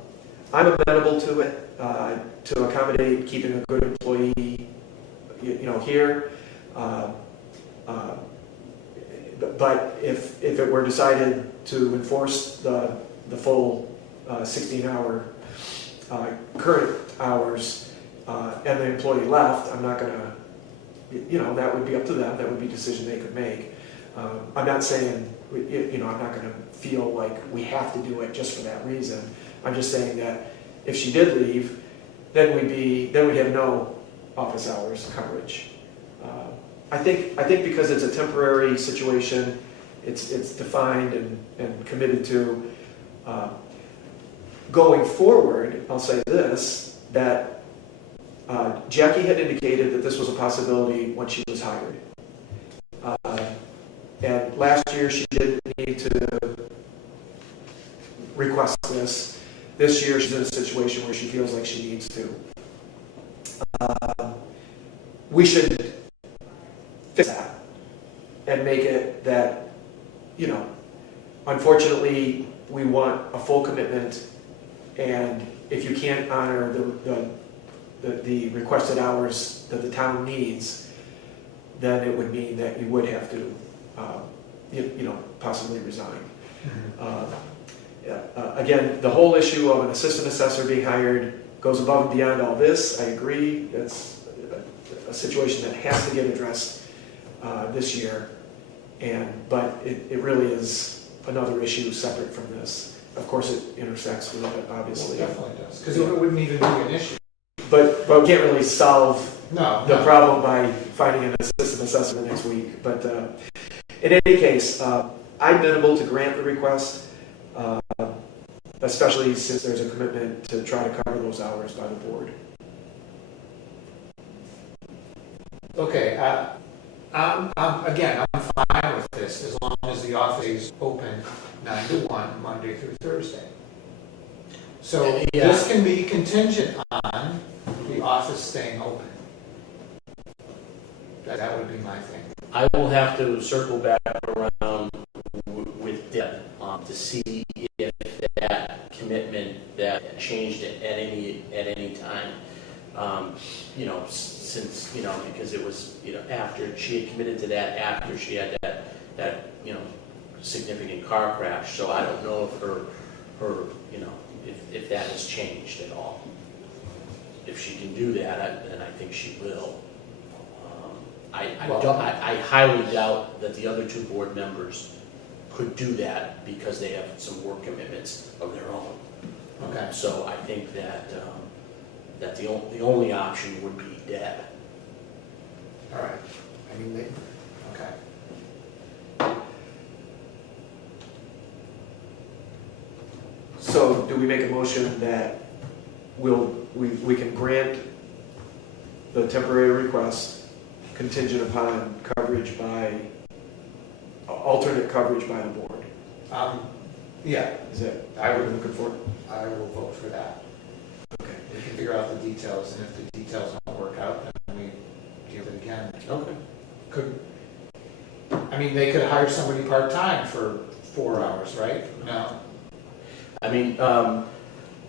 amenable to it, to accommodate keeping a good employee, here. But if it were decided to enforce the full 16-hour current hours, and the employee left, I'm not going to, that would be up to them. That would be a decision they could make. I'm not saying, I'm not going to feel like we have to do it just for that reason. I'm just saying that if she did leave, then we'd have no office hours coverage. I think because it's a temporary situation, it's defined and committed to. Going forward, I'll say this, that Jackie had indicated that this was a possibility when she was hired. And last year she didn't need to request this. This year she's in a situation where she feels like she needs to. We should fix that and make it that, unfortunately we want a full commitment, and if you can't honor the requested hours that the town needs, then it would mean that you would have to, possibly resign. Again, the whole issue of an assistant assessor being hired goes above and beyond all this. I agree, that's a situation that has to get addressed this year. But it really is another issue separate from this. Of course, it intersects with it, obviously. Well, it definitely does, because it wouldn't even be an issue. But we can't really solve No, the problem by finding an assistant assessor the next week. But in any case, I'm amenable to grant the request, especially since there's a commitment to try to cover those hours by the board. Okay, again, I'm fine with this as long as the office is open 9 to 1, Monday through Thursday. So this can be contingent on the office staying open. That would be my thing. I will have to circle back around with Deb to see if that commitment that changed at any time. Since because it was after she had committed to that after she had that significant car crash. So I don't know if her if that has changed at all. If she can do that, then I think she will. I highly doubt that the other 2 board members could do that because they have some work commitments of their own. Okay. So I think that the only option would be Deb. All right. I mean, okay. So do we make a motion that we can grant the temporary request contingent upon coverage by, alternate coverage by the board? Yeah, Is that what we're looking for? I will vote for that. Okay. We can figure out the details, and if the details don't work out, then we deal with it again. Okay. They could hire somebody part-time for 4 hours, right? No. I mean,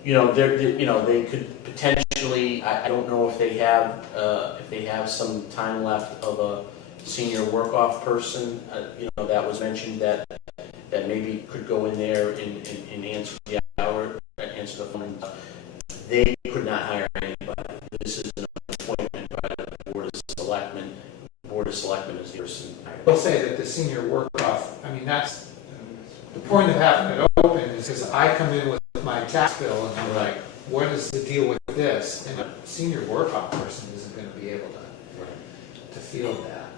they could potentially. I don't know if they have some time left of a senior work-off person. That was mentioned that maybe could go in there and answer the phone. They could not hire anybody. This is an appointment by the Board of Selectmen. The Board of Selectmen is the person hired. We'll say that the senior work-off, that's the point of having it open is because I come in with my tax bill and I'm like, what is the deal with this? And a senior work-off person isn't going to be able to field that.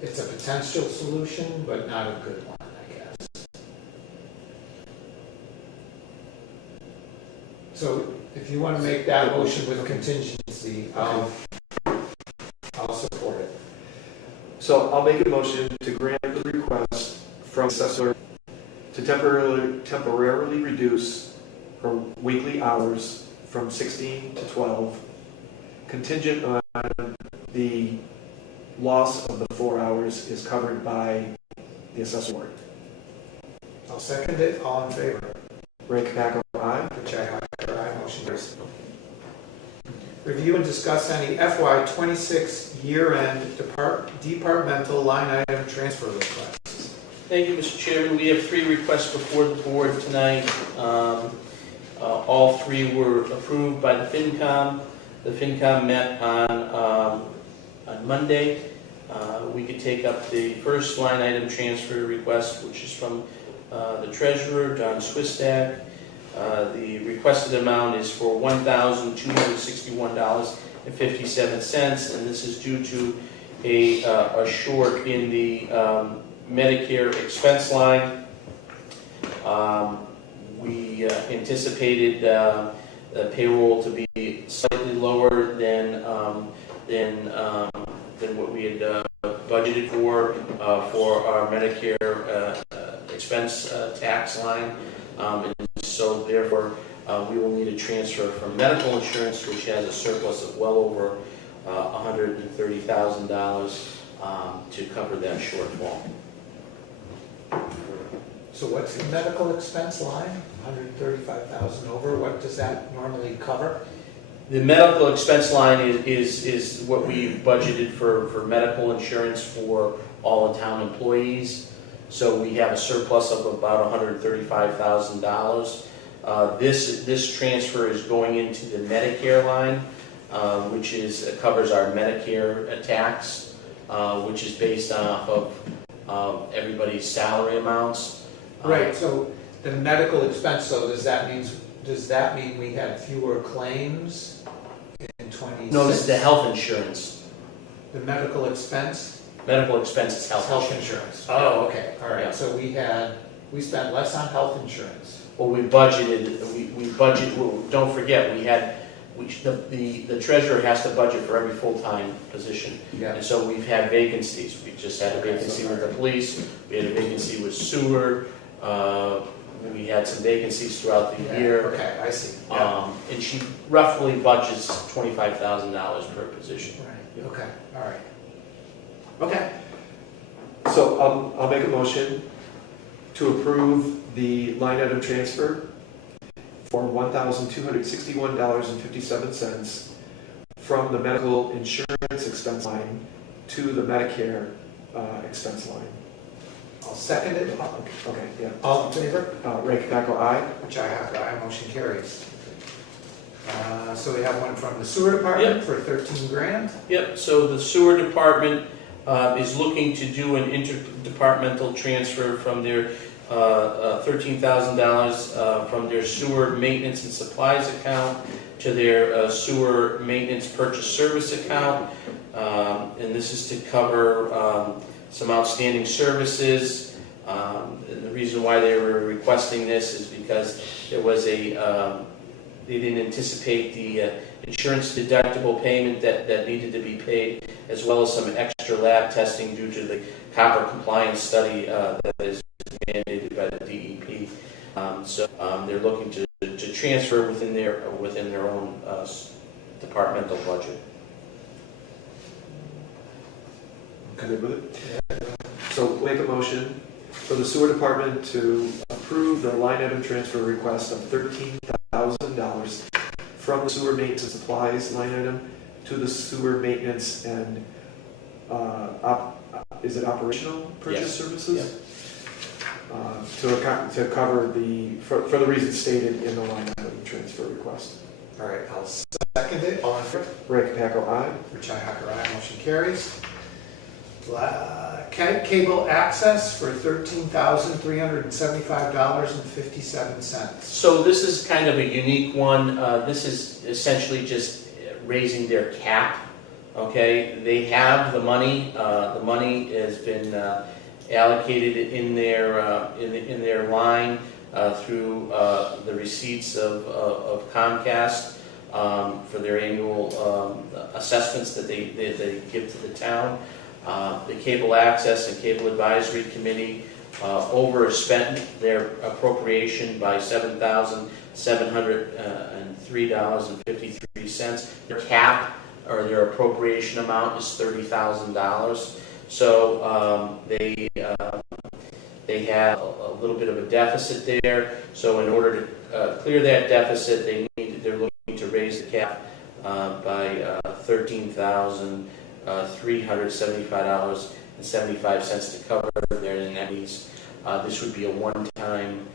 It's a potential solution, but not a good one, I guess. So if you want to make that motion with contingency, I'll support it. So I'll make a motion to grant the request from assessor to temporarily reduce her weekly hours from 16 to 12, contingent on the loss of the 4 hours is covered by the assessor board. I'll second it. All in favor? Ray Capaco, aye. Richi Hacker, aye. Motion carries. Review and discuss any FY26 year-end departmental line item transfer requests. Thank you, Mr. Chairman. We have 3 requests before the board tonight. All 3 were approved by the FinCom. The FinCom met on Monday. We could take up the first line item transfer request, which is from the treasurer, Don Swistak. The requested amount is for $1,261.57, and this is due to a short in the Medicare expense line. We anticipated the payroll to be slightly lower than what we had budgeted for our Medicare expense tax line. And so therefore, we will need a transfer from medical insurance, which has a surplus of well over $130,000 to cover that shortfall. So what's the medical expense line? 135,000 over. What does that normally cover? The medical expense line is what we budgeted for medical insurance for all town employees. So we have a surplus of about $135,000. This transfer is going into the Medicare line, which covers our Medicare tax, which is based off of everybody's salary amounts. Right, so the medical expense, so does that mean we had fewer claims in 26? No, this is the health insurance. The medical expense? Medical expense is health Health insurance. insurance. Oh, okay, all Yeah. right, so we spent less on health insurance. Well, we budgeted, well, don't forget, the treasurer has to budget for every full-time position. Yeah. And so we've had vacancies. We just had a vacancy with the police, we had a vacancy with sewer, we had some vacancies throughout the year. Okay, I see. Yeah. And she roughly budgets $25,000 per position. Right, okay, all right. Okay. So I'll make a motion to approve the line item transfer for $1,261.57 from the medical insurance expense line to the Medicare expense line. I'll second it. Okay, yeah. All in favor? Ray Capaco, aye. Richi Hacker, aye, motion carries. So we have one from the sewer department for 13 grand. Yep, so the sewer department is looking to do an interdepartmental transfer from their $13,000 from their sewer maintenance and supplies account to their sewer maintenance purchase service account. And this is to cover some outstanding services. And the reason why they were requesting this is because there was they didn't anticipate the insurance deductible payment that needed to be paid, as well as some extra lab testing due to the copper compliance study that is mandated by the DEP. So they're looking to transfer within their own departmental budget. Good with it? So make a motion for the sewer department to approve the line item transfer request of $13,000 from the sewer maintenance and supplies line item to the sewer maintenance and, is it operational purchase Yes. services? To cover for the reasons stated in the line item transfer request. All right, I'll second it. All in favor? Ray Capaco, aye. Richi Hacker, aye, motion carries. Cable access for $13,375.57. So this is kind of a unique one. This is essentially just raising their cap. Okay, they have the money. The money has been allocated in their line through the receipts of Comcast for their annual assessments that they give to the town. The Cable Access and Cable Advisory Committee overspent their appropriation by $7,703.53. Their cap, or their appropriation amount, is $30,000. So they have a little bit of a deficit there. So in order to clear that deficit, they're looking to raise the cap by $13,375.75 to cover their inequities. This would be a one-time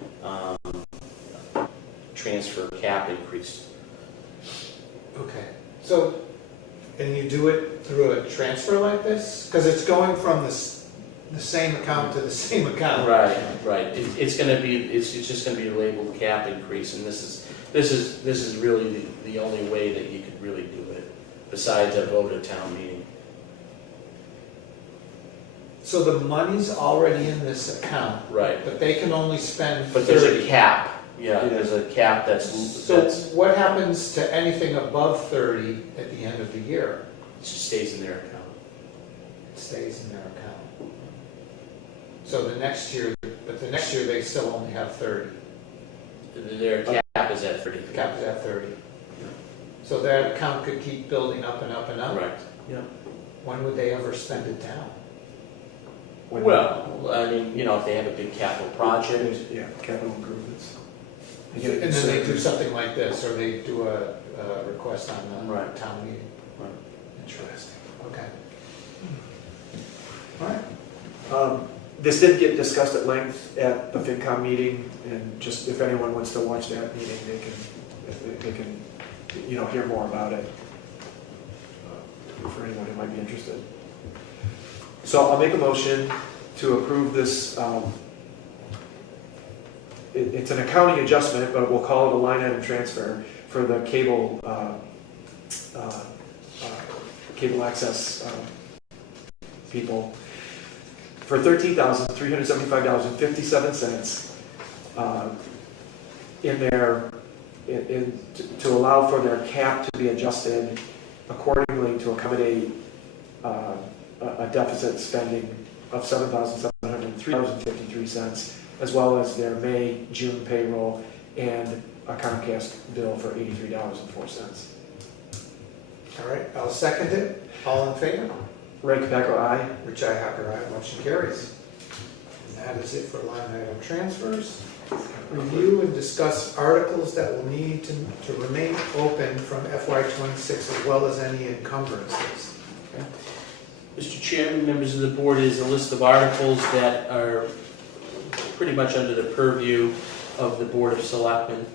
transfer cap increase. Okay, so, and you do it through a transfer like this? Because it's going from the same account to the same account. Right. It's just gonna be labeled cap increase, and this is really the only way that you could really do it, besides a vote at town meeting. So the money's already in this account, Right. but they can only spend But there's a 30. cap. Yeah, there's a cap that's So what happens to anything above 30 at the end of the year? it just stays in their account. It stays in their account. So the next year they still only have 30. Their cap is at 30. The cap is at 30. So that account could keep building up and up and up? Correct. Yeah. When would they ever spend it down? Well, I mean, if they have a big capital project. Yeah, capital improvements. And then they do something like this, or they do a request on the Right. town meeting? Right. Interesting, okay. All right. This did get discussed at length at the FinCom meeting, and just if anyone wants to watch that meeting, they can, hear more about it, for anyone who might be interested. So I'll make a motion to approve this. It's an accounting adjustment, but we'll call it a line item transfer for the cable access people for $13,375.57 to allow for their cap to be adjusted accordingly to accommodate a deficit spending of $7,703.53, as well as their May, June payroll and a Comcast bill for $83.04. All right, I'll second it. All in favor? Ray Capeco, aye. Richi Hacker, aye. Motion carries. And that is it for line item transfers. Review and discuss articles that will need to remain open from FY26, as well as any encumbrances. Mr. Chairman, members of the board, is a list of articles that are pretty much under the purview of the Board of Selectmen.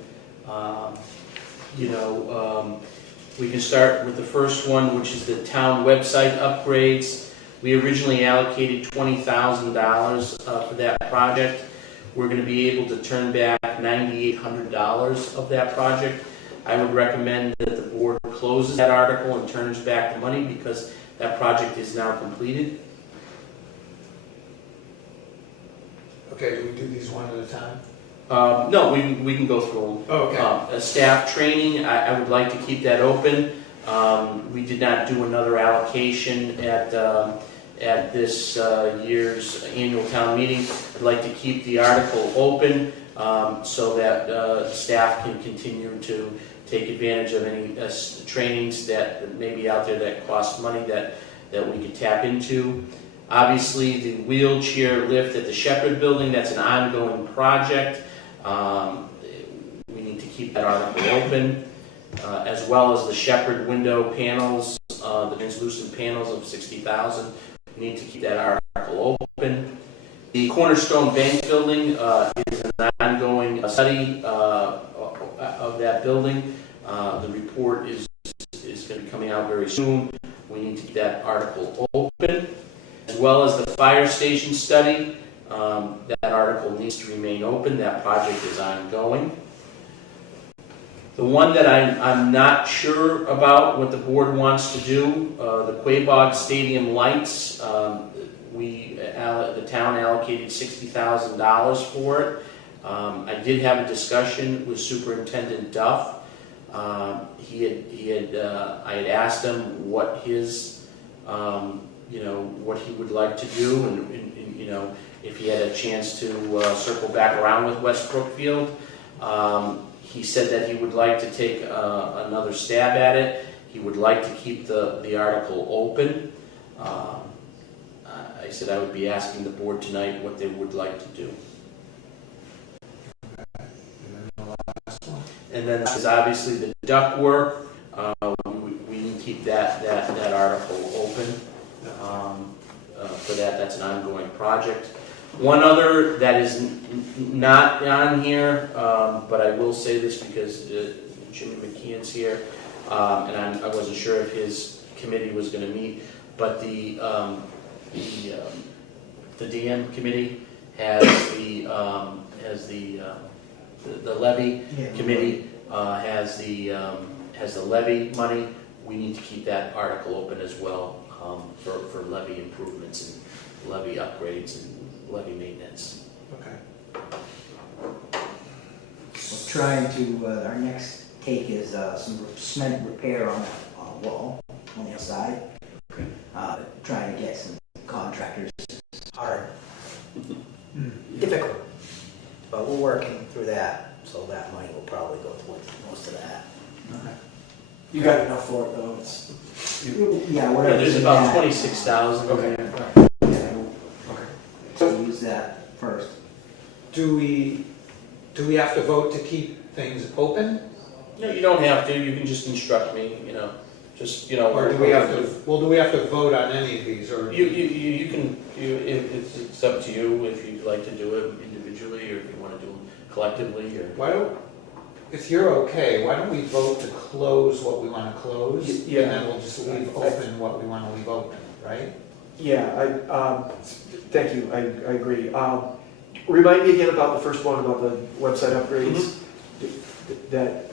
We can start with the first one, which is the town website upgrades. We originally allocated $20,000 for that project. We're going to be able to turn back $9,800 of that project. I would recommend that the board closes that article and turns back the money because that project is now completed. Okay, do we do these one at a time? No, we can go through them. Oh, okay. Staff training, I would like to keep that open. We did not do another allocation at this year's annual town meeting. I'd like to keep the article open so that staff can continue to take advantage of any trainings that may be out there that cost money that we could tap into. Obviously, the wheelchair lift at the Shepherd Building, that's an ongoing project. We need to keep that article open, as well as the Shepherd window panels, the translucent panels of $60,000. We need to keep that article open. The Cornerstone Bank Building is an ongoing study of that building. The report is going to be coming out very soon. We need to keep that article open, as well as the fire station study. That article needs to remain open. That project is ongoing. The one that I'm not sure about what the board wants to do, the Quabog Stadium lights, the town allocated $60,000 for it. I did have a discussion with Superintendent Duff. I had asked him what his, what he would like to do, and if he had a chance to circle back around with West Brookfield. He said that he would like to take another stab at it. He would like to keep the article open. I said I would be asking the board tonight what they would like to do. And then this is obviously the duct work. We need to keep that article open. For that's an ongoing project. One other that is not on here, but I will say this because Jimmy McKeon's here, and I wasn't sure if his committee was going to meet, but the DM committee has the levy committee has the levy money. We need to keep that article open as well for levy improvements and levy upgrades and levy maintenance. Okay. We're trying to, our next take is some cement repair on a wall on the outside. Okay. Trying to get some contractors. Hard. Difficult. But we're working through that, so that money will probably go towards most of that. Okay. You got enough for it though. Yeah, whatever. There's about 26,000. Okay. So we'll use that first. Do we have to vote to keep things open? No, you don't have to. You can just instruct me. just, you know. Or do we have to, well, do we have to vote on any of these, or? You can, it's up to you if you'd like to do it individually, or if you wanna do them collectively, or. Why don't, if you're okay, why don't we vote to close what we wanna close? Yeah. And then we'll just leave open what we wanna leave open, right? Yeah, thank you, I agree. Remind me again about the first one, about the website upgrades. That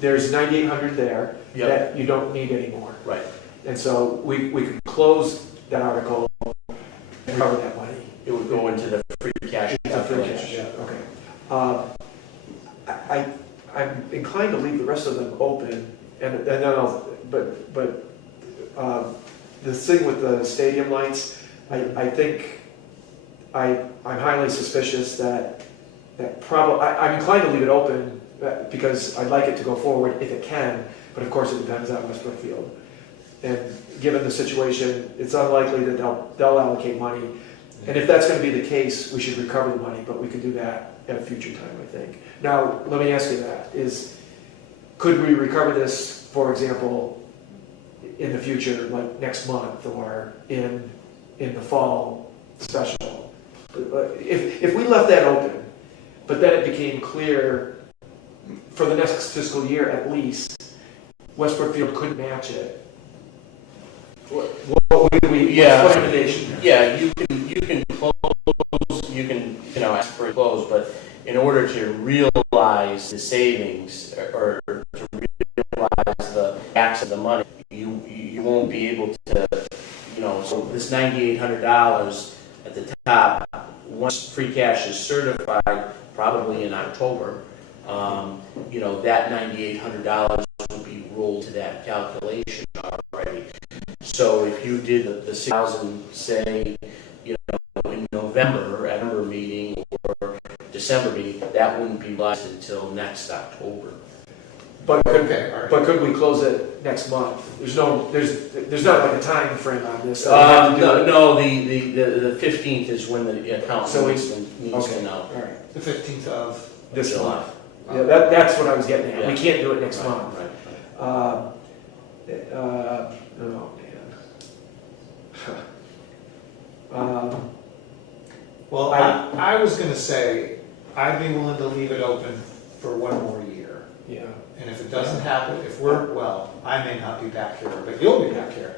there's 9,800 there, Yep. that you don't need anymore. Right. And so we could close that article and cover that money. It would go into the free cash Into free cash, calculation. okay. I'm inclined to leave the rest of them open, and then but the thing with the stadium lights, I think I'm highly suspicious that I'm inclined to leave it open because I'd like it to go forward if it can, but of course it depends on West Brookfield. And given the situation, it's unlikely that they'll allocate money. And if that's going to be the case, we should recover the money, but we could do that at a future time, I think. Now, let me ask you that, could we recover this, for example, in the future, like next month or in the fall special? If we left that open, but then it became clear for the next fiscal year at least, West Brookfield couldn't match it, what would we, Yeah. what's the recommendation? Yeah, you can close, you can, ask for a close, but in order to realize the savings, or to realize the max of the money, you won't be able to, so this $9,800 at the top, once free cash is certified, probably in October, that $9,800 would be rolled to that calculation already. So if you did the 6,000, say, in November, at a meeting or December meeting, that wouldn't be realized until next October. But Okay, all right. but could we close it next month? There's not like a time frame on this. that we have to do it. No, the 15th is when the account So needs to okay. know. All right, The 15th of, this July. month. Yeah, that's what I was getting at. We Yeah. can't do it next Right, month. right. Oh, man. well, I was gonna say, I'd be willing to leave it open for one more year. Yeah. And if it doesn't happen, I may not be back here, but you'll be back here.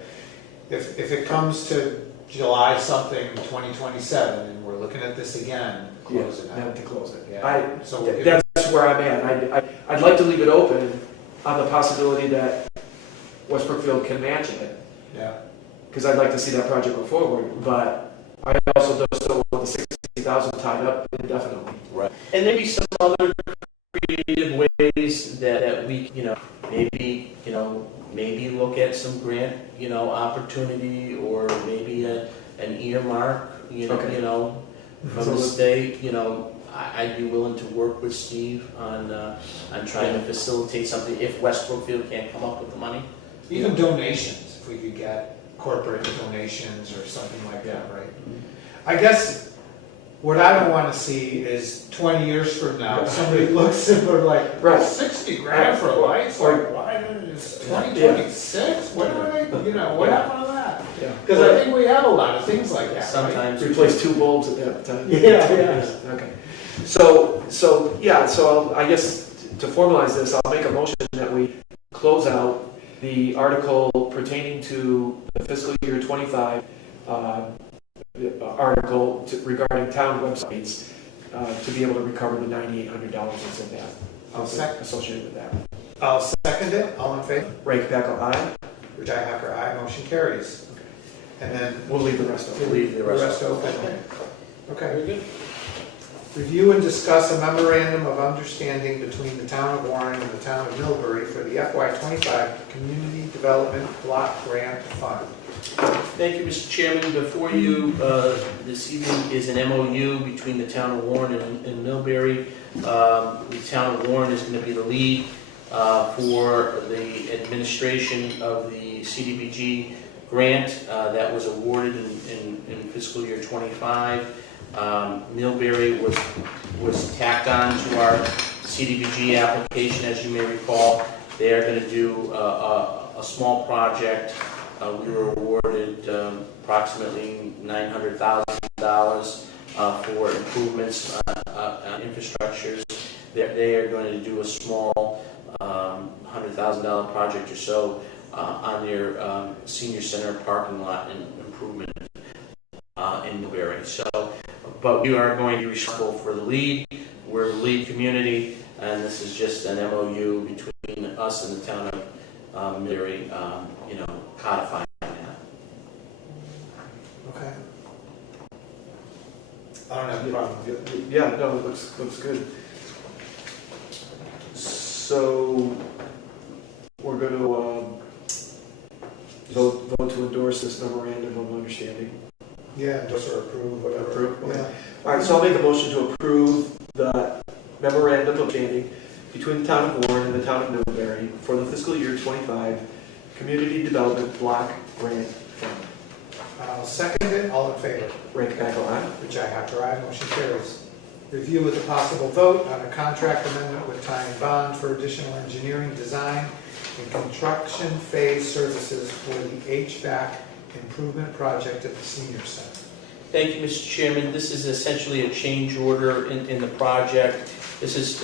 If it comes to July something, 2027, and we're looking at this again, close it Yeah, out. to close it. Yeah. So we'll give- That's where I'm at. I'd like to leave it open on the possibility that West Brookfield can match it, Yeah, because I'd like to see that project go forward, but I also just don't want the 60,000 tied up indefinitely. Right. And maybe some other creative ways that we, maybe look at some grant, opportunity, or maybe an earmark, Okay. From the state, I'd be willing to work with Steve on trying to facilitate something if West Brookfield can't come up with the money. even donations, if we could get corporate donations or something like that, right? I guess what I don't wanna see is 20 years from now, somebody looks and they're like, Right. 60 grand for lights, Or- like, why, it's 2026, what do I, what happened to that? Yeah. Because I think we have a lot of things like that, right? Sometimes. Replace 2 bulbs at that time. Yeah. Okay. So I guess to formalize this, I'll make a motion that we close out the article pertaining to the fiscal year 25 article regarding town websites to be able to recover the $9,800 that's in that. Associated with that. I'll second it, all in favor? Ray Capaco, aye. Richi Hacker, aye, motion carries. And then We'll leave the rest of it. Leave the rest open. Okay. Very good. Review and discuss a memorandum of understanding between the town of Warren and the town of Millbury for the FY25 Community Development Block Grant Fund. Thank you, Mr. Chairman. Before you this evening is an MOU between the town of Warren and Millbury. The town of Warren is going to be the lead for the administration of the CDBG grant that was awarded in fiscal year 25. Millbury was tacked on to our CDBG application, as you may recall. They are going to do a small project. We were awarded approximately $900,000 for improvements on infrastructures. They are going to do a small $100,000 project or so on their senior center parking lot and improvement in Newbury. So, but we are going to be responsible for the lead. We're the lead community, and this is just an MOU between us and the town of Newbury, codifying that. Okay. I don't have a problem. Yeah, no, it looks good. So, we're going to vote to endorse this memorandum of understanding. Yeah, just or approve, whatever. Approve, okay. Yeah. All right, so I'll make a motion to approve the memorandum of understanding between the town of Warren and the town of Newbury for the fiscal year 25 Community Development Block Grant Fund. I'll second it. All in favor? Ray Capaco, aye. Richi Hacker, aye. Motion carries. Review with a possible vote on a contract amendment with Ty and Bond for additional engineering, design, and construction phase services for the HVAC improvement project at the senior center. Thank you, Mr. Chairman. This is essentially a change order in the project. This is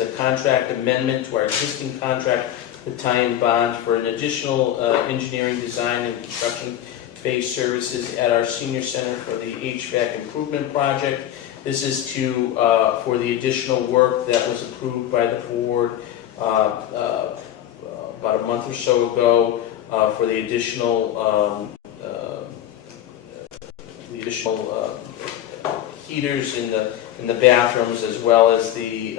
a contract amendment to our existing contract with Ty and Bond for an additional engineering, design, and construction phase services at our senior center for the HVAC improvement project. This is for the additional work that was approved by the board about a month or so ago for the additional heaters in the bathrooms, as well as the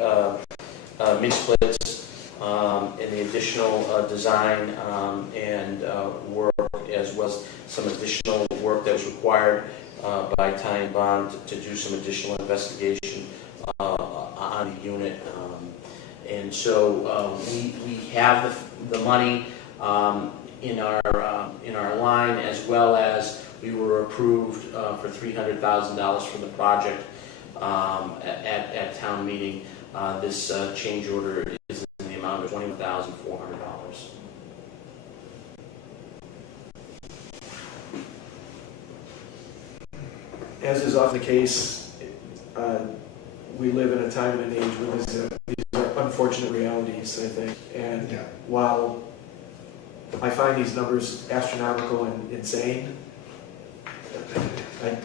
mini splits and the additional design and work, as well as some additional work that was required by Ty and Bond to do some additional investigation on the unit. And so we have the money in our line, as well as we were approved for $300,000 for the project at town meeting. This change order is in the amount of $21,400. As is often the case, we live in a time and an age where these are unfortunate realities, I think. And Yeah. while I find these numbers astronomical and insane, I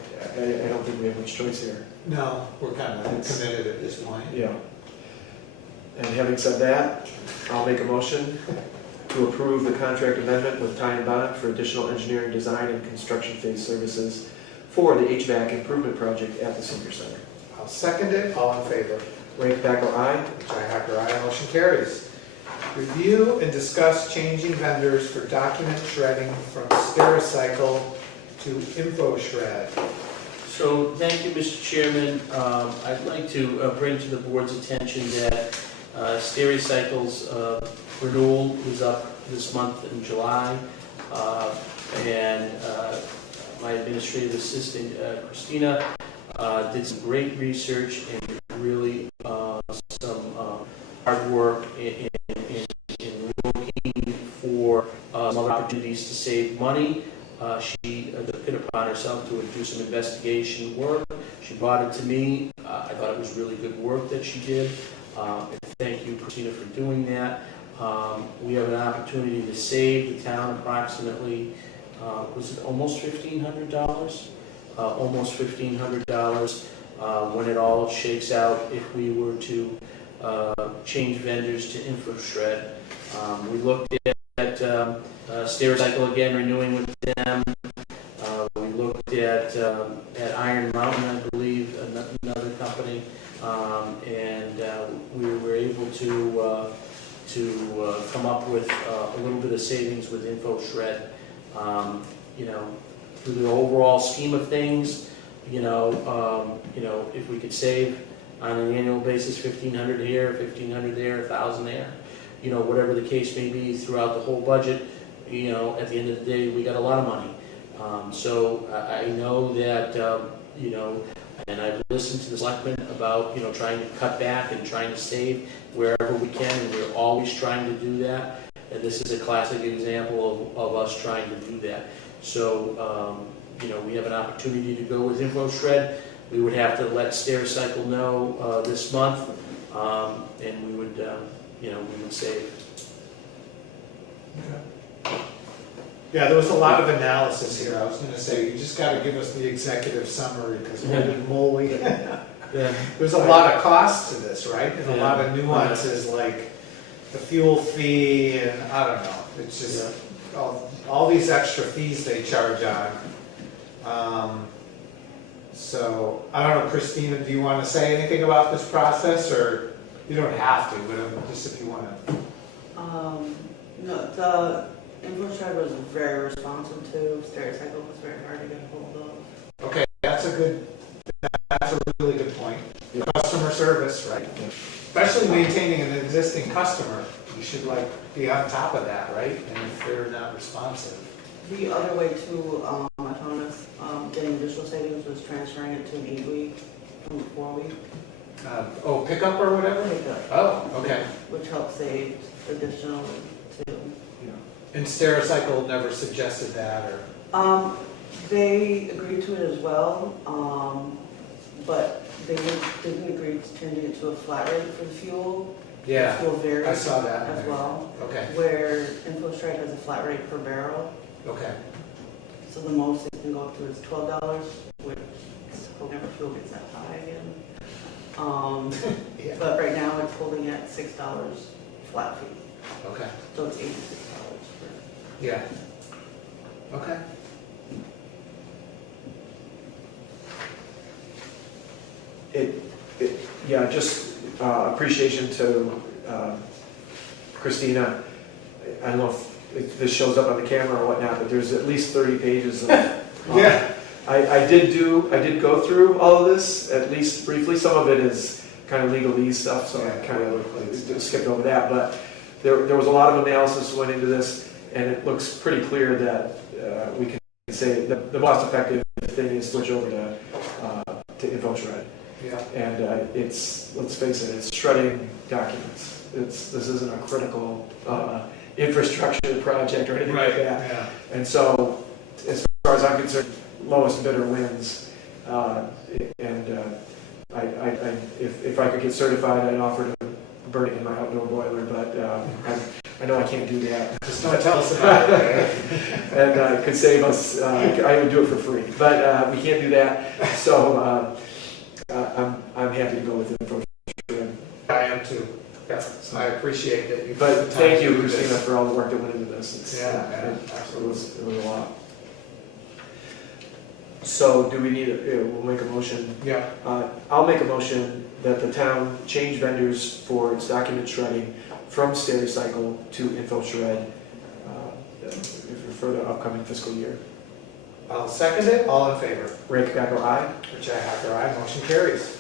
don't think we have much choice here. No, we're kind of committed at this point. Yeah. And having said that, I'll make a motion to approve the contract amendment with Ty and Bond for additional engineering, design, and construction phase services for the HVAC improvement project at the senior center. I'll second it. All in favor? Ray Capaco, aye. Richi Hacker, aye. Motion carries. Review and discuss changing vendors for document shredding from Stericycle to InfoShred. So, thank you, Mr. Chairman. I'd like to bring to the board's attention that Stericycle's renewal is up this month in July, and my administrative assistant, Christina, did some great research and really some hard work in looking for some other opportunities to save money. She took it upon herself to do some investigation work. She brought it to me. I thought it was really good work that she did. And thank you, Christina, for doing that. We have an opportunity to save the town approximately, was it almost $1,500? Almost $1,500 when it all shakes out if we were to change vendors to InfoShred. We looked at Stericycle again, renewing with them. We looked at Iron Mountain, I believe, another company, and we were able to come up with a little bit of savings with InfoShred. Through the overall scheme of things, if we could save on an annual basis $1,500 here, $1,500 there, $1,000 there, whatever the case may be throughout the whole budget, at the end of the day, we got a lot of money. So I know that, and I've listened to the Selectmen about, trying to cut back and trying to save wherever we can, and we're always trying to do that. and this is a classic example of us trying to do that. So, we have an opportunity to go with InfoShred. We would have to let Stericycle know this month, and we would save. Yeah, there was a lot of analysis here. I was gonna say, you just gotta give us the executive summary, because holy moly. Yeah. There's a lot of cost to this, right? And a Yeah. lot of nuances, like the fuel fee, and I don't know. It's just, all these extra fees they charge on. So, I don't know, Christina, do you wanna say anything about this process, or you don't have to, but just if you wanna. No, the InfoShred was very responsive to. Stericycle was very hard to get a hold of. Okay, that's a really good point. Customer service, right? Especially maintaining an existing customer, you should be on top of that, right? And if they're not responsive. The other way to autonomous getting additional savings was transferring it to an 8-week from a 4-week, Pickup or whatever? pickup, Oh, okay. which helped save additional too. And Stericycle never suggested that, or? They agreed to it as well, but they didn't agree to changing it to a flat rate for the fuel. Yeah, Fuel varies I saw that. as well, Okay, where InfoStrike has a flat rate per barrel. okay. So the most it can go up to is $12, which whenever fuel gets that high again. Yeah. But right now it's holding at $6 flat fee, Okay, so it's $86 yeah. Okay. Just appreciation to Christina. I don't know if this shows up on the camera or whatnot, but there's at least 30 pages of. Yeah. I did go through all of this, at least briefly. Some of it is kind of legalese stuff, so I kind of skipped over that. But there was a lot of analysis went into this, and it looks pretty clear that we can say the most effective thing is switch over to InfoShred. Yeah. And let's face it, it's shredding documents. This isn't a critical infrastructure project or anything like that. Yeah. And so, as far as I'm concerned, lowest bidder wins. If I could get certified, I'd offer to burn it in my outdoor boiler, but I know I can't do that. Just don't tell us about it. And it could save us, I would do it for free, but we can't do that. So I'm happy to go with InfoShred. I am too. Yeah. I appreciate that you. But took the time thank to you, do Christina, this. for all the work that went into this. Yeah, It was a lot. So do we need, we'll make a motion. Yeah. I'll make a motion that the town change vendors for its document shredding from Stericycle to InfoShred for the upcoming fiscal year. I'll second it. All in favor? Ray Capaco, aye. Richi Hacker, aye. Motion carries.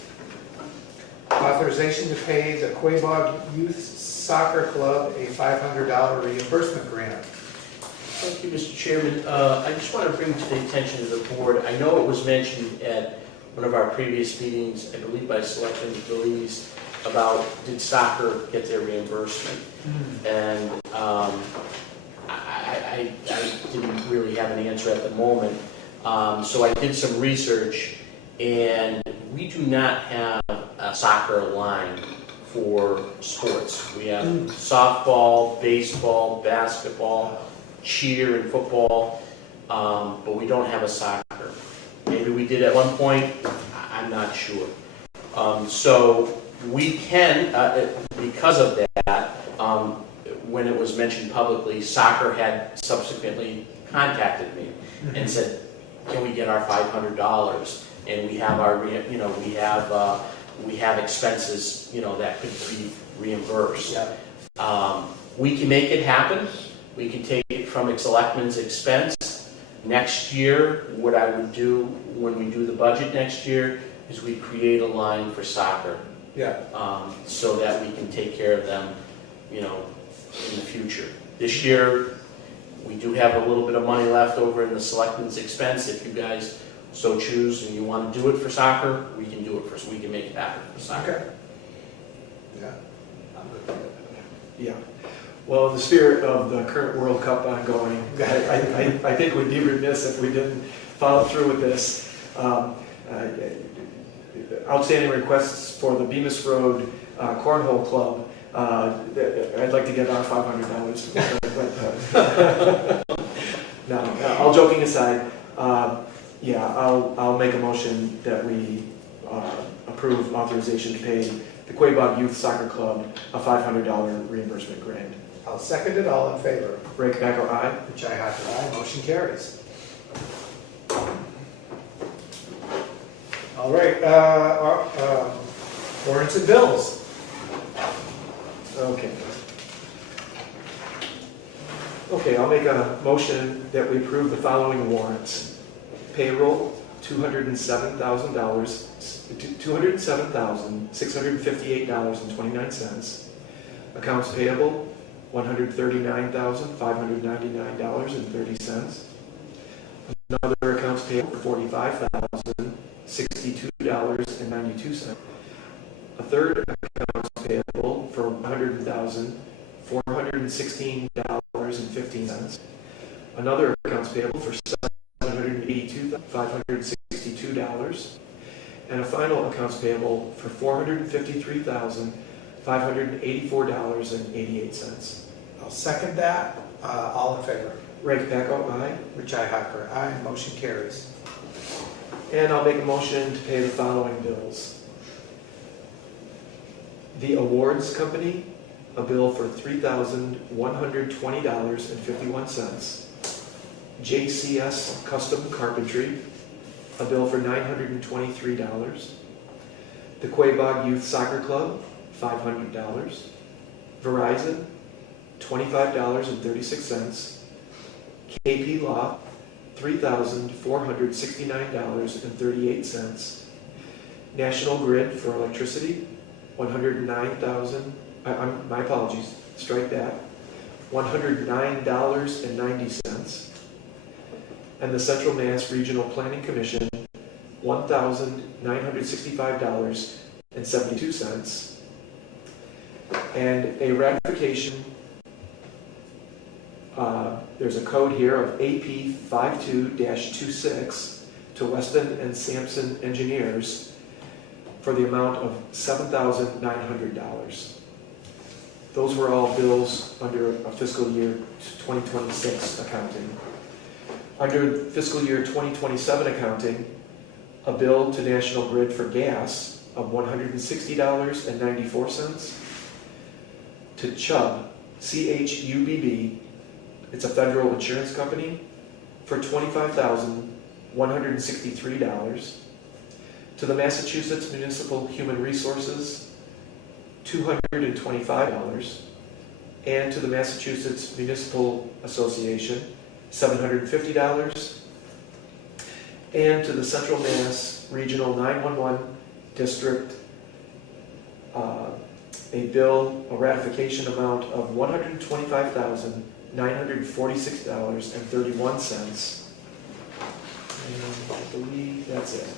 Authorization to pay the Quabog Youth Soccer Club a $500 reimbursement grant. Thank you, Mr. Chairman. I just want to bring to the attention of the board, I know it was mentioned at one of our previous meetings, I believe by Selectmen Belize, about did soccer get their reimbursement? And I didn't really have an answer at the moment. So I did some research, and we do not have a soccer line for sports. We have softball, baseball, basketball, cheer, and football, but we don't have a soccer. Maybe we did at one point, I'm not sure. So we can, because of that, when it was mentioned publicly, soccer had subsequently contacted me and said, can we get our $500? And we have our, we have expenses, that could be reimbursed. We can make it happen. We can take it from Selectmen's expense. Next year, what I would do when we do the budget next year is we create a line for soccer. Yeah. So that we can take care of them, in the future. This year, we do have a little bit of money left over in the Selectmen's expense. If you guys so choose and you want to do it for soccer, we can do it we can make it happen for soccer. Okay. Yeah. I'm good with it. Yeah. Well, in the spirit of the current World Cup ongoing, I think we'd be remiss if we didn't follow through with this. Outstanding requests for the Bemis Road Cornhole Club. I'd like to get our $500. No, all joking aside, yeah, I'll make a motion that we approve authorization to pay the Quabog Youth Soccer Club a $500 reimbursement grant. I'll second it, all in favor. Ray Capaco, aye. Richi Hacker, aye, motion carries. All right, warrants and bills. Okay. Okay, I'll make a motion that we approve the following warrants. Payroll, $207,658.29. Accounts payable, $139,599.30. Another accounts payable for $45,062.92. A third accounts payable for $100,416.15. Another accounts payable for $782,562. And a final accounts payable for $453,584.88. I'll second that, all in favor. Ray Capaco, aye. Richi Hacker, aye, motion carries. And I'll make a motion to pay the following bills. The Awards Company, a bill for $3,120.51. JCS Custom Carpentry, a bill for $923. The Quabog Youth Soccer Club, $500. Verizon, $25.36. KP Law, $3,469.38. National Grid for electricity, $109,000, my apologies, strike that, $109.90. And the Central Mass Regional Planning Commission, $1,965.72. And a ratification, there's a code here of AP 52-26 to Weston and Sampson Engineers for the amount of $7,900. Those were all bills under a fiscal year 2026 accounting. Under fiscal year 2027 accounting, a bill to National Grid for gas of $160.94. To Chubb, CHUBB, it's a federal insurance company, for $25,163. To the Massachusetts Municipal Human Resources, $225. And to the Massachusetts Municipal Association, $750. And to the Central Mass Regional 911 District, a bill, a ratification amount of $125,946.31. And I believe that's it.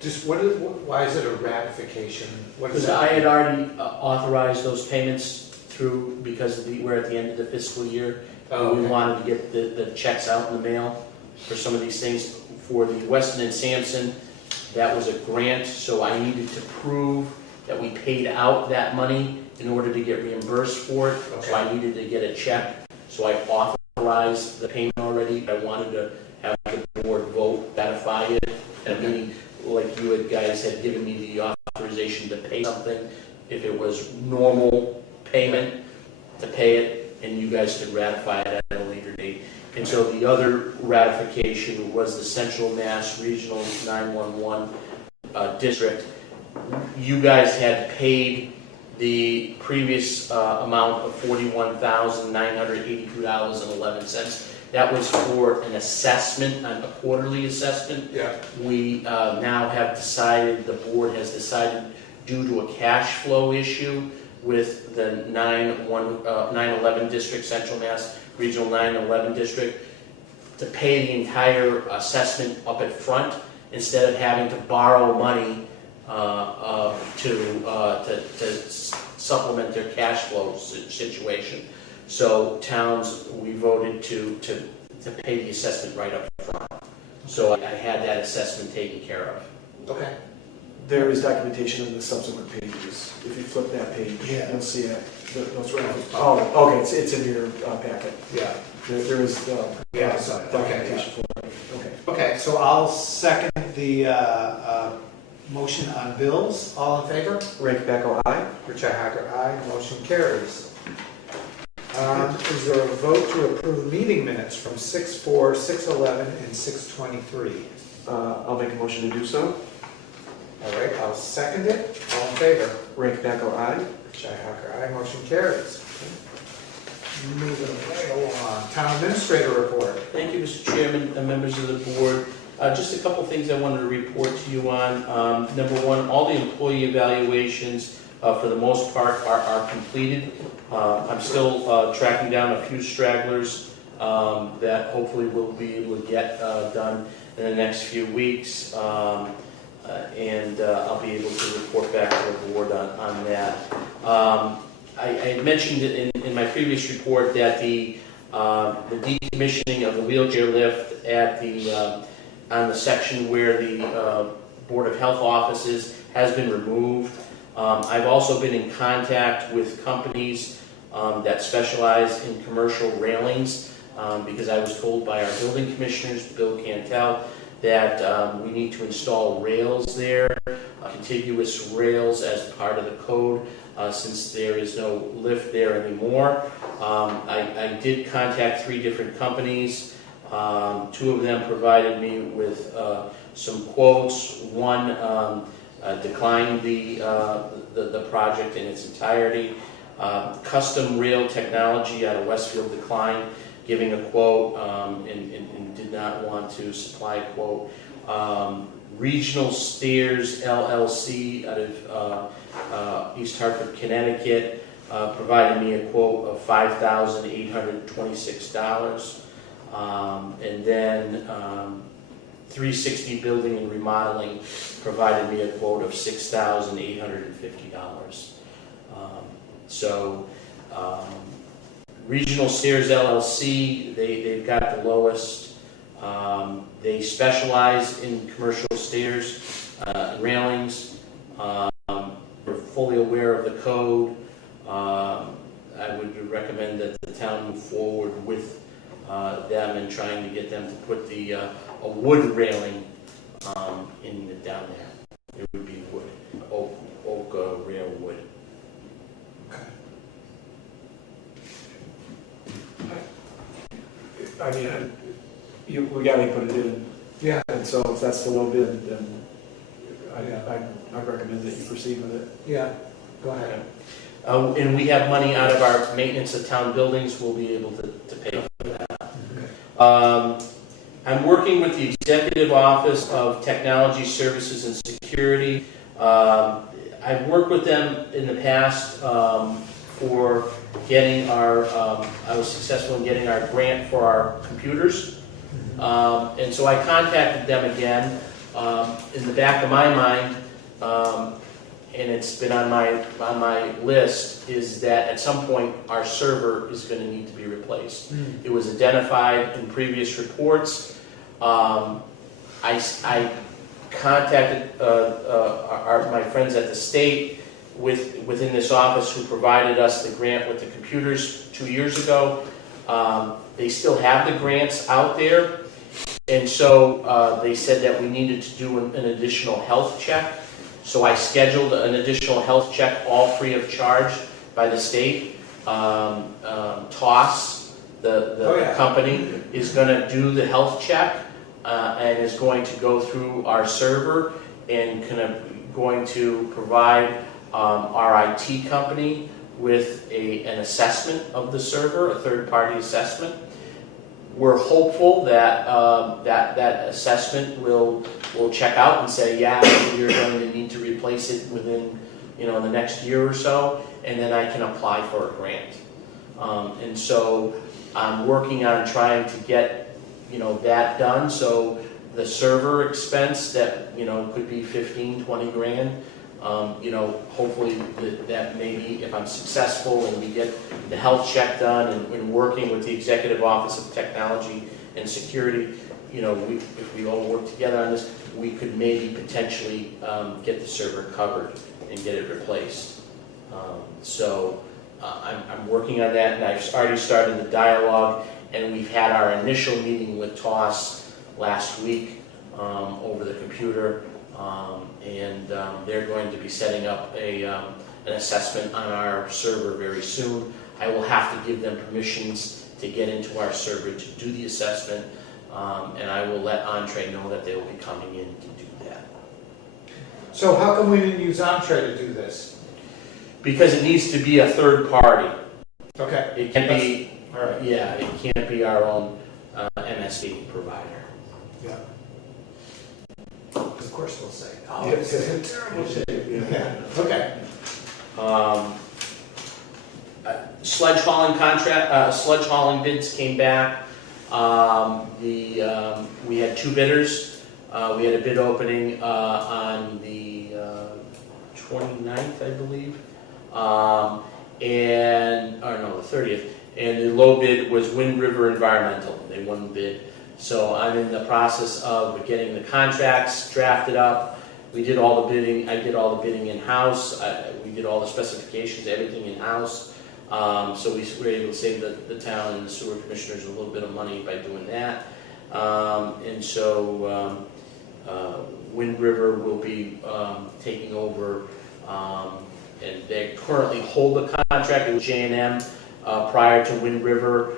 Just why is it a ratification? What is Because that? I had already authorized those payments through, because we're at the end of the fiscal year. Oh, We okay. wanted to get the checks out in the mail for some of these things. For the Weston and Sampson, that was a grant, so I needed to prove that we paid out that money in order to get reimbursed for it. So I needed to get a check, so I authorized the payment already. I wanted to have the board vote, ratify it, and a meeting like you guys had given me the authorization to pay something. If it was normal payment, to pay it, and you guys could ratify it at a later date. And so the other ratification was the Central Mass Regional 911 District. You guys had paid the previous amount of $41,982.11. That was for an assessment, a quarterly assessment. Yeah. We now have decided, the board has decided, due to a cash flow issue with the 911 District, Central Mass Regional 911 District, to pay the entire assessment up at front instead of having to borrow money to supplement their cash flow situation. So towns, we voted to pay the assessment right up front. So I had that assessment taken care of. Okay. There is documentation in the subsequent pages. If you flip that page, Yeah. you'll see it. Those references. Oh, okay, it's in your packet. Yeah. There is Yeah, I saw it. Okay, documentation for it. Okay. Okay, so I'll second the motion on bills. All in favor? Ray Cabacco, aye. Richi Hacker, aye. Motion carries. Is there a vote to approve meeting minutes from 6/4, 6/11, and 6/23? I'll make a motion to do so. All right, I'll second it. All in favor? Ray Cabacco, aye. Richi Hacker, aye. Motion carries. Moving right along. Town administrator report. Thank you, Mr. Chairman and members of the board. Just a couple things I wanted to report to you on. Number one, all the employee evaluations, for the most part, are completed. I'm still tracking down a few stragglers that hopefully we'll be able to get done in the next few weeks. And I'll be able to report back to the board on that. I mentioned in my previous report that the decommissioning of the wheelchair lift at on the section where the Board of Health offices has been removed. I've also been in contact with companies that specialize in commercial railings because I was told by our building commissioners, Bill Cantel, that we need to install rails there, contiguous rails as part of the code, since there is no lift there anymore. I did contact 3 different companies. 2 of them provided me with some quotes. One declined the project in its entirety. Custom Rail Technology out of Westfield declined giving a quote and did not want to supply a quote. Regional Stairs LLC out of East Hartford, Connecticut provided me a quote of $5,826. And then 360 Building and Remodeling provided me a quote of $6,850. Regional Stairs LLC, they've got the lowest. They specialize in commercial stairs, railings. We're fully aware of the code. I would recommend that the town move forward with them and trying to get them to put a wood railing down there. It would be wood, oak rail wood. I mean, we gotta put it in. Yeah. And so if that's the low bid, then Yeah. I recommend that you proceed with it. Yeah, go ahead. And we have money out of our maintenance of town buildings, we'll be able to pay for that. I'm working with the Executive Office of Technology Services and Security. I've worked with them in the past for getting our, I was successful in getting our grant for our computers. And so I contacted them again. In the back of my mind, and it's been on my list, is that at some point our server is going to need to be replaced. It was identified in previous reports. I contacted my friends at the state within this office who provided us the grant with the computers 2 years ago. They still have the grants out there, and so they said that we needed to do an additional health check. So I scheduled an additional health check, all free of charge by the state. TOS, the company, is going to do the health check and is going to go through our server and going to provide our IT company with an assessment of the server, a third-party assessment. We're hopeful that that assessment will check out and say, yeah, you're going to need to replace it within the next year or so, and then I can apply for a grant. And so I'm working on trying to get that done. So the server expense that could be 15, 20 grand, Hopefully that maybe if I'm successful and we get the health check done and working with the Executive Office of Technology and Security, if we all work together on this, we could maybe potentially get the server covered and get it replaced. I'm working on that, and I've already started the dialogue, and we've had our initial meeting with TOS last week over the computer, and they're going to be setting up an assessment on our server very soon. I will have to give them permissions to get into our server to do the assessment, and I will let Entree know that they will be coming in to do that. So how come we didn't use Entree to do this? Because it needs to be a third party. Okay. It can be, All right. yeah, it can't be our own MSP provider. Yeah. Of course they'll say, oh, Yeah, this is in terrible shape. Yeah. Okay. Sledge hauling bids came back. We had 2 bidders. We had a bid opening on the 29th, I believe, the 30th. And the low bid was Wind River Environmental. They won the bid. So I'm in the process of getting the contracts drafted up. We did all the bidding. I did all the bidding in-house. We did all the specifications, everything in-house. So we were able to save the town and the sewer commissioners a little bit of money by doing that. Wind River will be taking over, and they currently hold the contract with J&M prior to Wind River.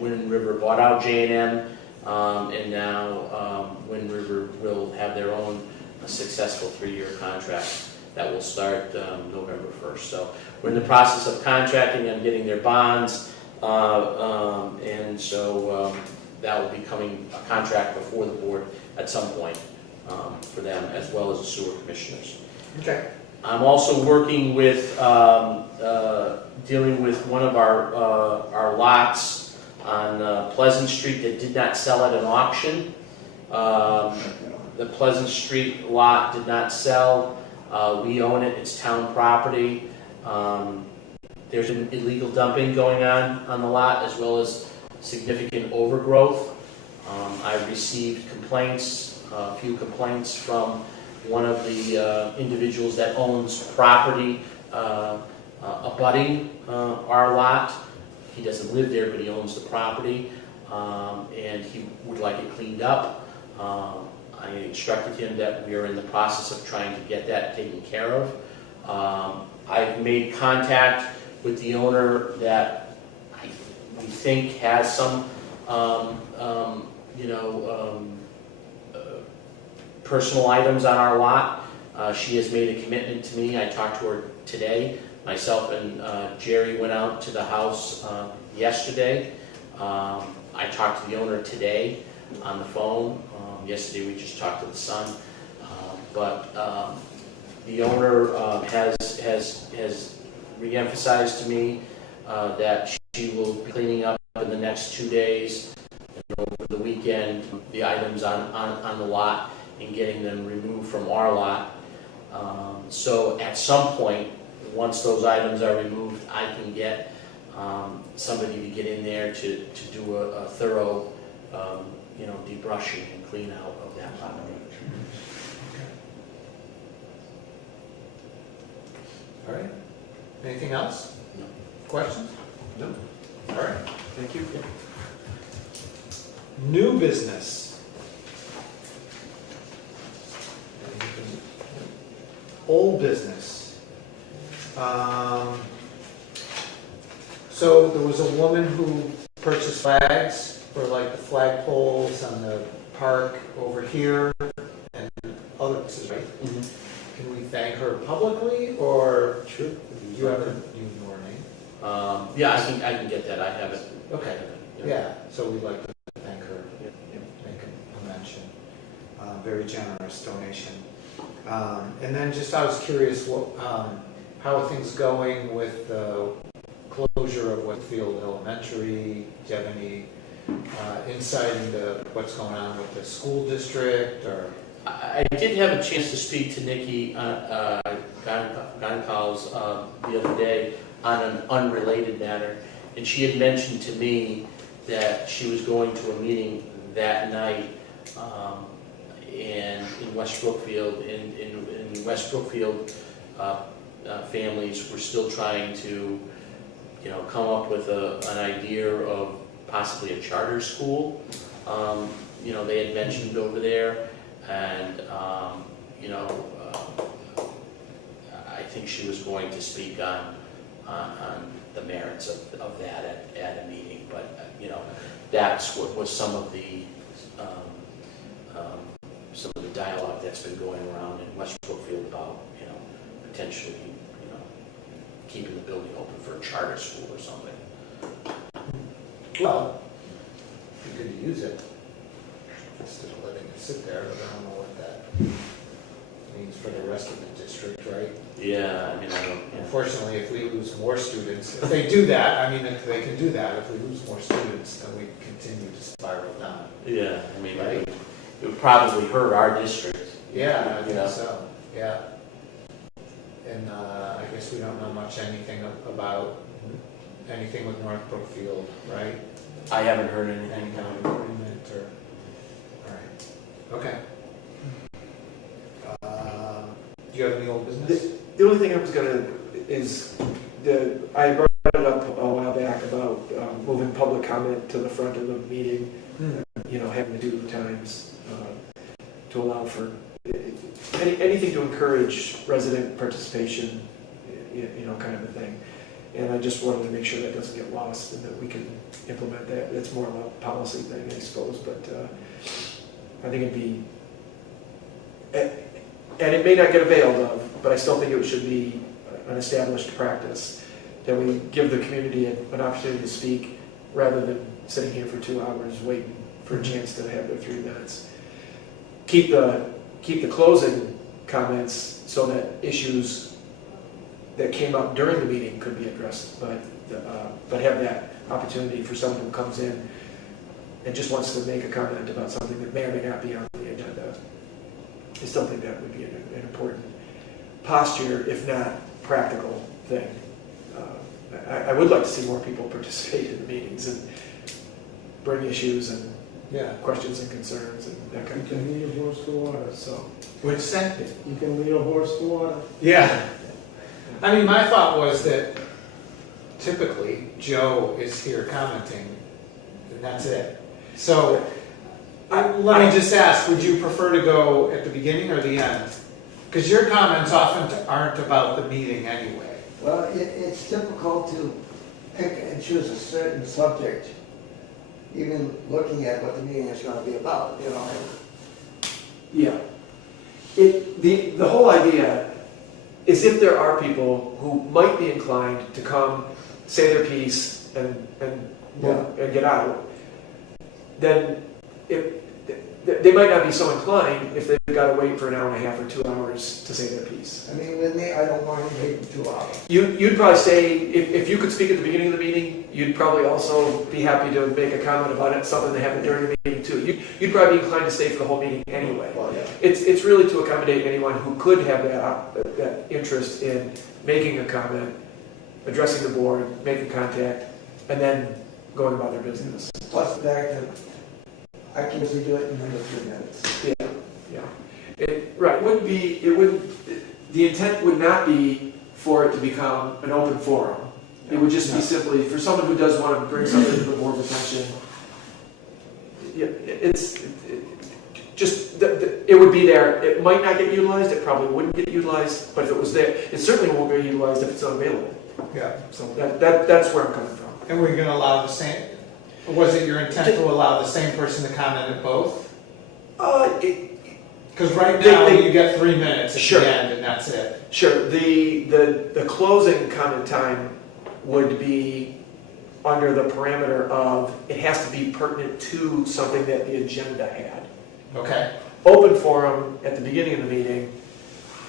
Wind River bought out J&M, and now Wind River will have their own successful 3-year contract that will start November 1st. So we're in the process of contracting and getting their bonds, and so that will be coming a contract before the board at some point for them, as well as the sewer commissioners. Okay. I'm also working with, dealing with one of our lots on Pleasant Street that did not sell at an auction. The Pleasant Street lot did not sell. We own it, it's town property. There's an illegal dumping going on the lot, as well as significant overgrowth. I've received complaints, a few complaints from one of the individuals that owns property abutting our lot. He doesn't live there, but he owns the property, and he would like it cleaned up. I instructed him that we are in the process of trying to get that taken care of. I've made contact with the owner that we think has some, personal items on our lot. She has made a commitment to me. I talked to her today. Myself and Jerry went out to the house yesterday. I talked to the owner today on the phone. Yesterday we just talked to the son. But the owner has re-emphasized to me that she will be cleaning up in the next 2 days, and over the weekend, the items on the lot and getting them removed from our lot. So at some point, once those items are removed, I can get somebody to get in there to do a thorough, debrushing and clean out of that property. All right. Anything else? No. Questions? No. All right. Thank you. New business. Old business. So there was a woman who purchased flags for like the flagpoles on the park over here and other places, right? Mm-hmm. Can we thank her publicly, or Sure. you have her name? Yeah, I can get that. I have it. Okay. Yeah. Yeah, so we'd like to thank her, make a mention. Very generous donation. And then just, I was curious, how are things going with the closure of Whitfield Elementary? Do you have any insight into what's going on with the school district, or? I did have a chance to speak to Nikki Goncalves the other day on an unrelated matter, and she had mentioned to me that she was going to a meeting that night and in West Brookfield. In West Brookfield, families were still trying to, come up with an idea of possibly a charter school. They had mentioned over there, and I think she was going to speak on the merits of that at a meeting. But that's what was some of the dialogue that's been going around in West Brookfield about potentially keeping the building open for a charter school or something. Well, you could use it, just to letting it sit there, but I don't know what that means for the rest of the district, right? Yeah, I don't. Unfortunately, if we lose more students, if they do that, if they can do that, if we lose more students, then we continue to spiral down. Yeah, Right. It would probably hurt our district. Yeah, I think so, yeah. And I guess we don't know much about anything with North Brookfield, right? I haven't heard Any anything. kind of agreement or, all right, okay. Do you have any old business? The only thing I was gonna is I brought it up a while back about moving public comment to the front of the meeting. Having to do times to allow for anything to encourage resident participation, kind of a thing. And I just wanted to make sure that doesn't get lost and that we can implement that. It's more of a policy thing, I suppose, but I think it'd be, and it may not get availed of, but I still think it should be an established practice that we give the community an opportunity to speak rather than sitting here for 2 hours waiting for a chance to have their 3 minutes. Keep the closing comments so that issues that came up during the meeting could be addressed, but have that opportunity for someone who comes in and just wants to make a comment about something that may or may not be on the agenda. I still think that would be an important posture, if not practical thing. I would like to see more people participate in the meetings and bring issues and questions and concerns and that kind of You thing. can lead a horse to water. So, Which sent it? You can lead a horse to water. Yeah. My thought was that typically Joe is here commenting, and that's it. So, let me just ask, would you prefer to go at the beginning or the end? Because your comments often aren't about the meeting anyway. Well, it's difficult to pick and choose a certain subject, even looking at what the meeting is going to be about, yeah. The whole idea is if there are people who might be inclined to come, say their piece, and get out, then they might not be so inclined if they've got to wait for an hour and a half or 2 hours to say their piece. With me, I don't want to wait for 2 hours. You'd probably say, if you could speak at the beginning of the meeting, you'd probably also be happy to make a comment about it, something that happened during the meeting too. You'd probably be inclined to stay for the whole meeting anyway. Well, yeah. It's really to accommodate anyone who could have that interest in making a comment, addressing the board, making contact, and then going about their business. Plus the fact that I can usually do it in under 3 minutes. Right, the intent would not be for it to become an open forum. It would just be simply, for someone who does want to bring something to the board's attention, it would be there. It might not get utilized, it probably wouldn't get utilized, but if it was there, it certainly won't be utilized if it's unavailable. Yeah. So that's where I'm coming from. And we're going to allow the same, was it your intent to allow the same person to comment at both? Because right now, you get 3 minutes at Sure. the end, and that's it. Sure, the closing comment time would be under the parameter of, it has to be pertinent to something that the agenda had. Okay. Open forum at the beginning of the meeting,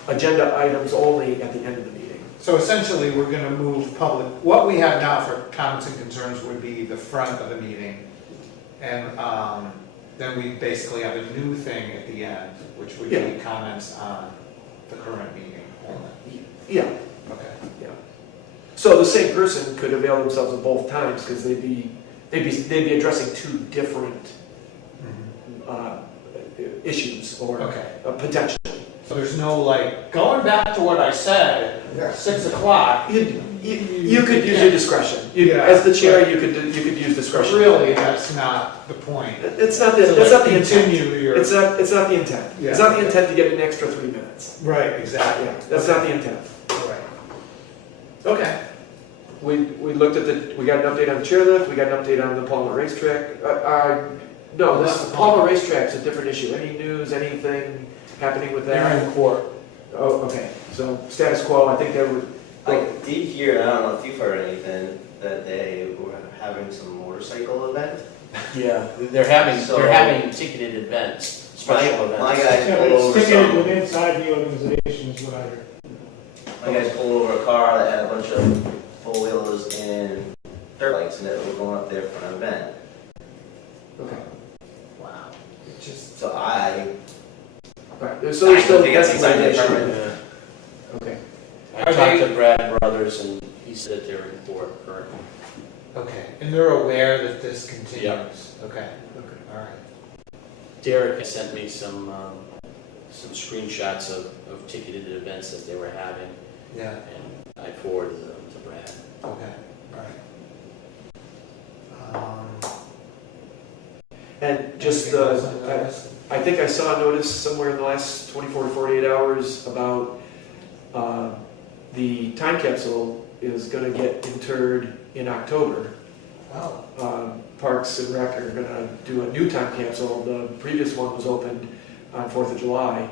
agenda items only at the end of the meeting. So essentially, we're going to move public, what we have now for comments and concerns would be the front of the meeting. And then we basically have a new thing at the end, which would be comments on the current meeting only. Yeah, Okay. yeah. So the same person could avail themselves of both times, because they'd be addressing two different issues or Okay. potential. So there's no like, going back to what I said Yeah. at 6 o'clock. You could use your discretion. Yeah. As the chair, you could use discretion. Really, that's not the point. It's not the, To, that's like, not the intent. continue your. It's not the intent. Yeah. It's not the intent to get an extra 3 minutes. Right, exactly. Yeah, that's not the intent. Right. Okay. We looked at we got an update on the chairlift, we got an update on the Palmer racetrack. No, this Palmer racetrack's a different issue. Any news, anything happening with that? They're in court. Oh, okay, so status quo, I think they were, I did hear, I don't know if you've heard anything, that they were having some motorcycle event. Yeah, they're having ticketed events, special events. My guys Yeah, pulled but over it's ticketed some, within inside the organization is what I heard. my guys pulled over a car that had a bunch of four-wheelers and dirt bikes, and they were going up there for an event. okay. Wow. It just, So I Right, so there's still, think that's that's inside an the issue. permit. Yeah. Okay, I Are talked they- to Brad Brothers and he said they're in court currently. okay, and they're aware that this continues? Yeah. Okay, okay. all right. Derek has sent me some screenshots of ticketed events that they were having, Yeah, and I forwarded them to Brad. okay, all right. And just, Anything else on the list? I think I saw a notice somewhere in the last 24 to 48 hours about the time capsule is going to get interred in October. Oh, Parks and Rec are going to do a new time capsule. The previous one was opened on 4th of July,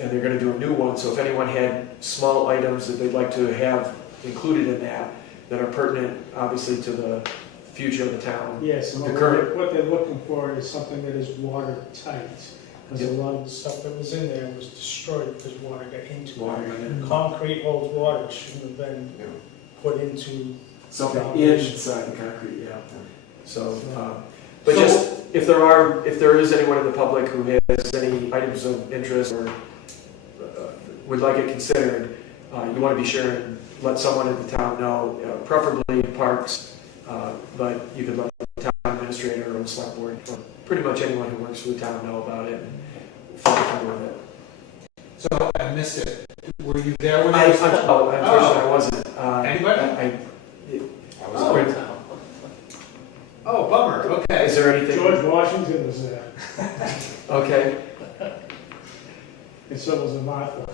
and they're going to do a new one. So if anyone had small items that they'd like to have included in that are pertinent, obviously, to the future of the town. Yes, and The current- what they're looking for is something that is watertight, because a lot of the stuff that was in there was destroyed because water got into Water it. in it. Concrete holds water, it shouldn't have been put into. Something inside the concrete, yeah. So, but just, if there is anyone in the public who has any items of interest or would like it considered, you want to be sure and let someone in the town know, preferably Parks, but you could let the town administrator or the select board, or pretty much anyone who works for the town know about it and feel comfortable with it. so I missed it. Were you there when I, it was? unfortunately, I wasn't. Anybody? I was Oh. in town. Oh, bummer, okay. Is there anything? George Washington was there, Okay. and so was Martha.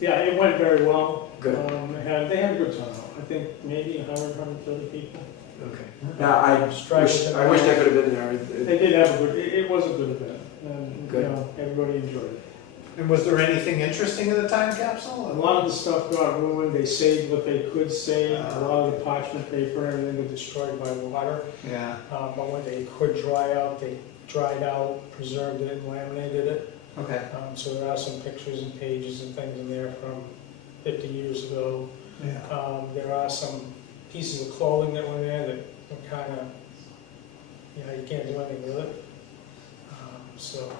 Yeah, it went very well. Good. They had a good turnout, I think maybe 130 people. Okay. Now, I wish I could have been there. They did have a good, it was a good event, and, Good. everybody enjoyed it. And was there anything interesting in the time A capsule? lot of the stuff got ruined, they saved what they could save, a lot of the parchment paper, and everything got destroyed by water. Yeah, But when they could dry out, they dried out, preserved it, and laminated it. okay, So there are some pictures and pages and things in there from 50 years ago. yeah. There are some pieces of clothing that were there that were kind of, you can't do anything with it. So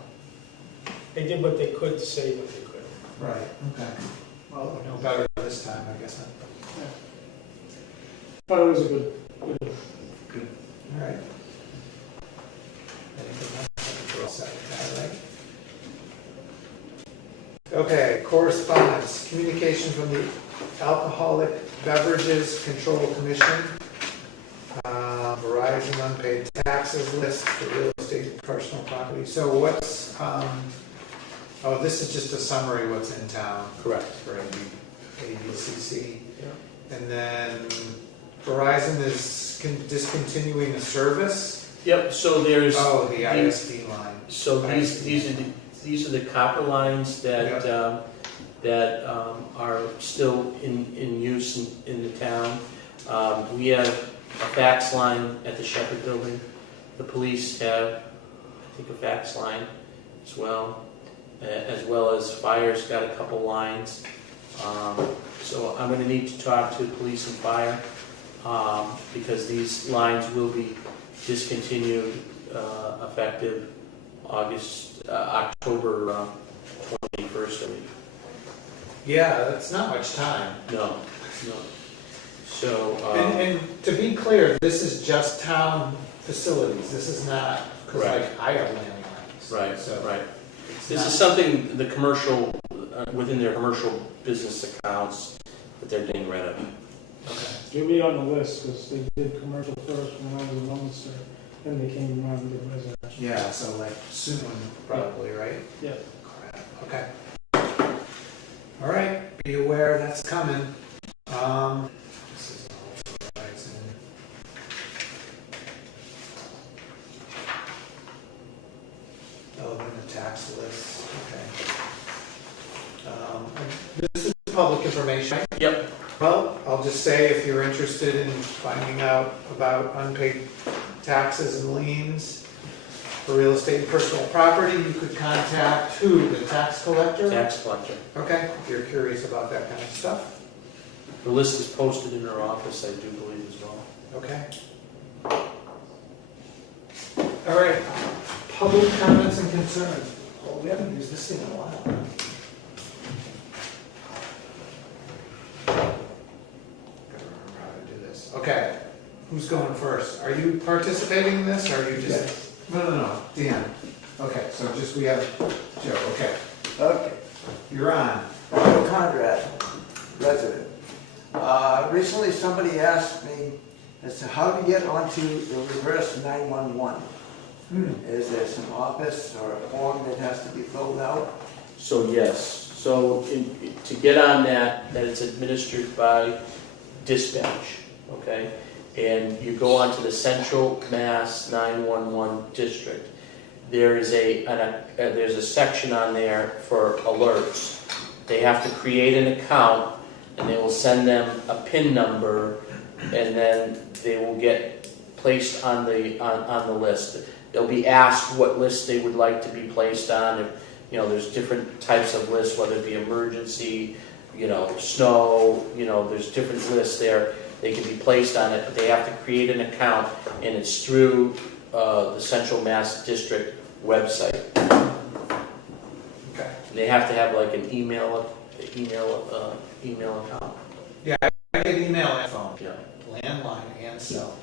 they did what they could to save what they could. Right, okay. Well, no better this time, I guess. But it was a good. All right. Anything else? I think we're all set with that, right? Okay, correspondence, communication from the Alcoholic Beverages Control Commission, Verizon unpaid taxes list, the real estate and personal property. So what's, oh, this is just a summary what's in town Correct. for ABCC. And then Verizon is discontinuing a service. Yep, so there's. Oh, the ISD line. So these are the copper lines that, are still in use in the town. We have a fax line at the Shepherd Building. The police have, I think, a fax line as well as fire's got a couple lines. So I'm gonna need to talk to police and fire, because these lines will be discontinued effective October 21st, I believe. Yeah, that's not much time. No. So, And to be clear, this is just town facilities, this is not, because Correct. like I have landlines. right, So right. it's This not- is something the commercial, within their commercial business accounts that they're getting rid of. Okay. You'll be on the list, because they did commercial first when I was in Munster, then they came around and did residential. Yeah, so like soon, probably, right? Yeah. Crap, okay. All right, be aware that's coming. This is all rights in. Oh, then the tax list, okay. This is public information. Yep. Well, I'll just say if you're interested in finding out about unpaid taxes and liens for real estate and personal property, you could contact who? The tax collector? Tax collector. Okay, if you're curious about that kind of stuff. The list is posted in her office, I do believe as well. Okay. All right, public comments and concerns. Oh, we haven't used this thing in a while. Gotta remember how to do this. Okay, who's going first? Are you participating in this, or are you just? Yes. No, Dan. Okay, so just we have Joe, okay. Okay. You're on. Michael Conrad, resident. Recently, somebody asked me as to how to get onto the reverse 911. Is there some office or a form that has to be filled out? So yes, so to get on that it's administered by dispatch, okay? And you go onto the Central Mass 911 District. There's a section on there for alerts. They have to create an account, and they will send them a PIN number, and then they will get placed on the list. They'll be asked what list they would like to be placed on. If, there's different types of lists, whether it be emergency, snow, there's different lists there. They can be placed on it, but they have to create an account, and it's through the Central Mass District website. Okay. And they have to have like an email account. Yeah, I get email and phone, Yeah. landline and cell.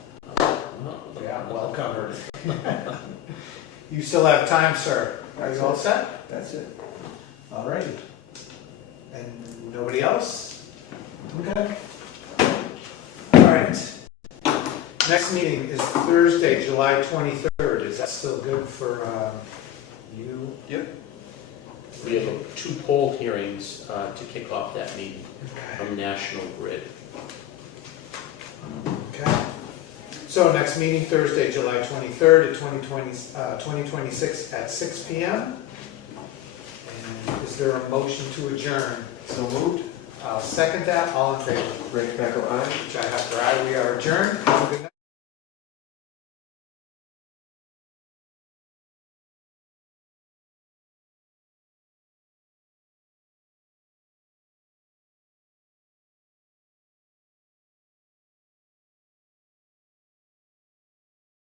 Yeah, well covered. You still have time, sir. Are you all set? That's it. All righty. And nobody else? Okay. All right. Next meeting is Thursday, July 23rd. Is that still good for you? Yep. We have 2 poll hearings to kick off that meeting Okay. from National Grid. Okay. So next meeting, Thursday, July 23rd at 2026 at 6 p.m. And is there a motion to adjourn? So moved. I'll second that. All in favor? Rick Becker, aye. Chad Husker, aye. We are adjourned. Have a good night.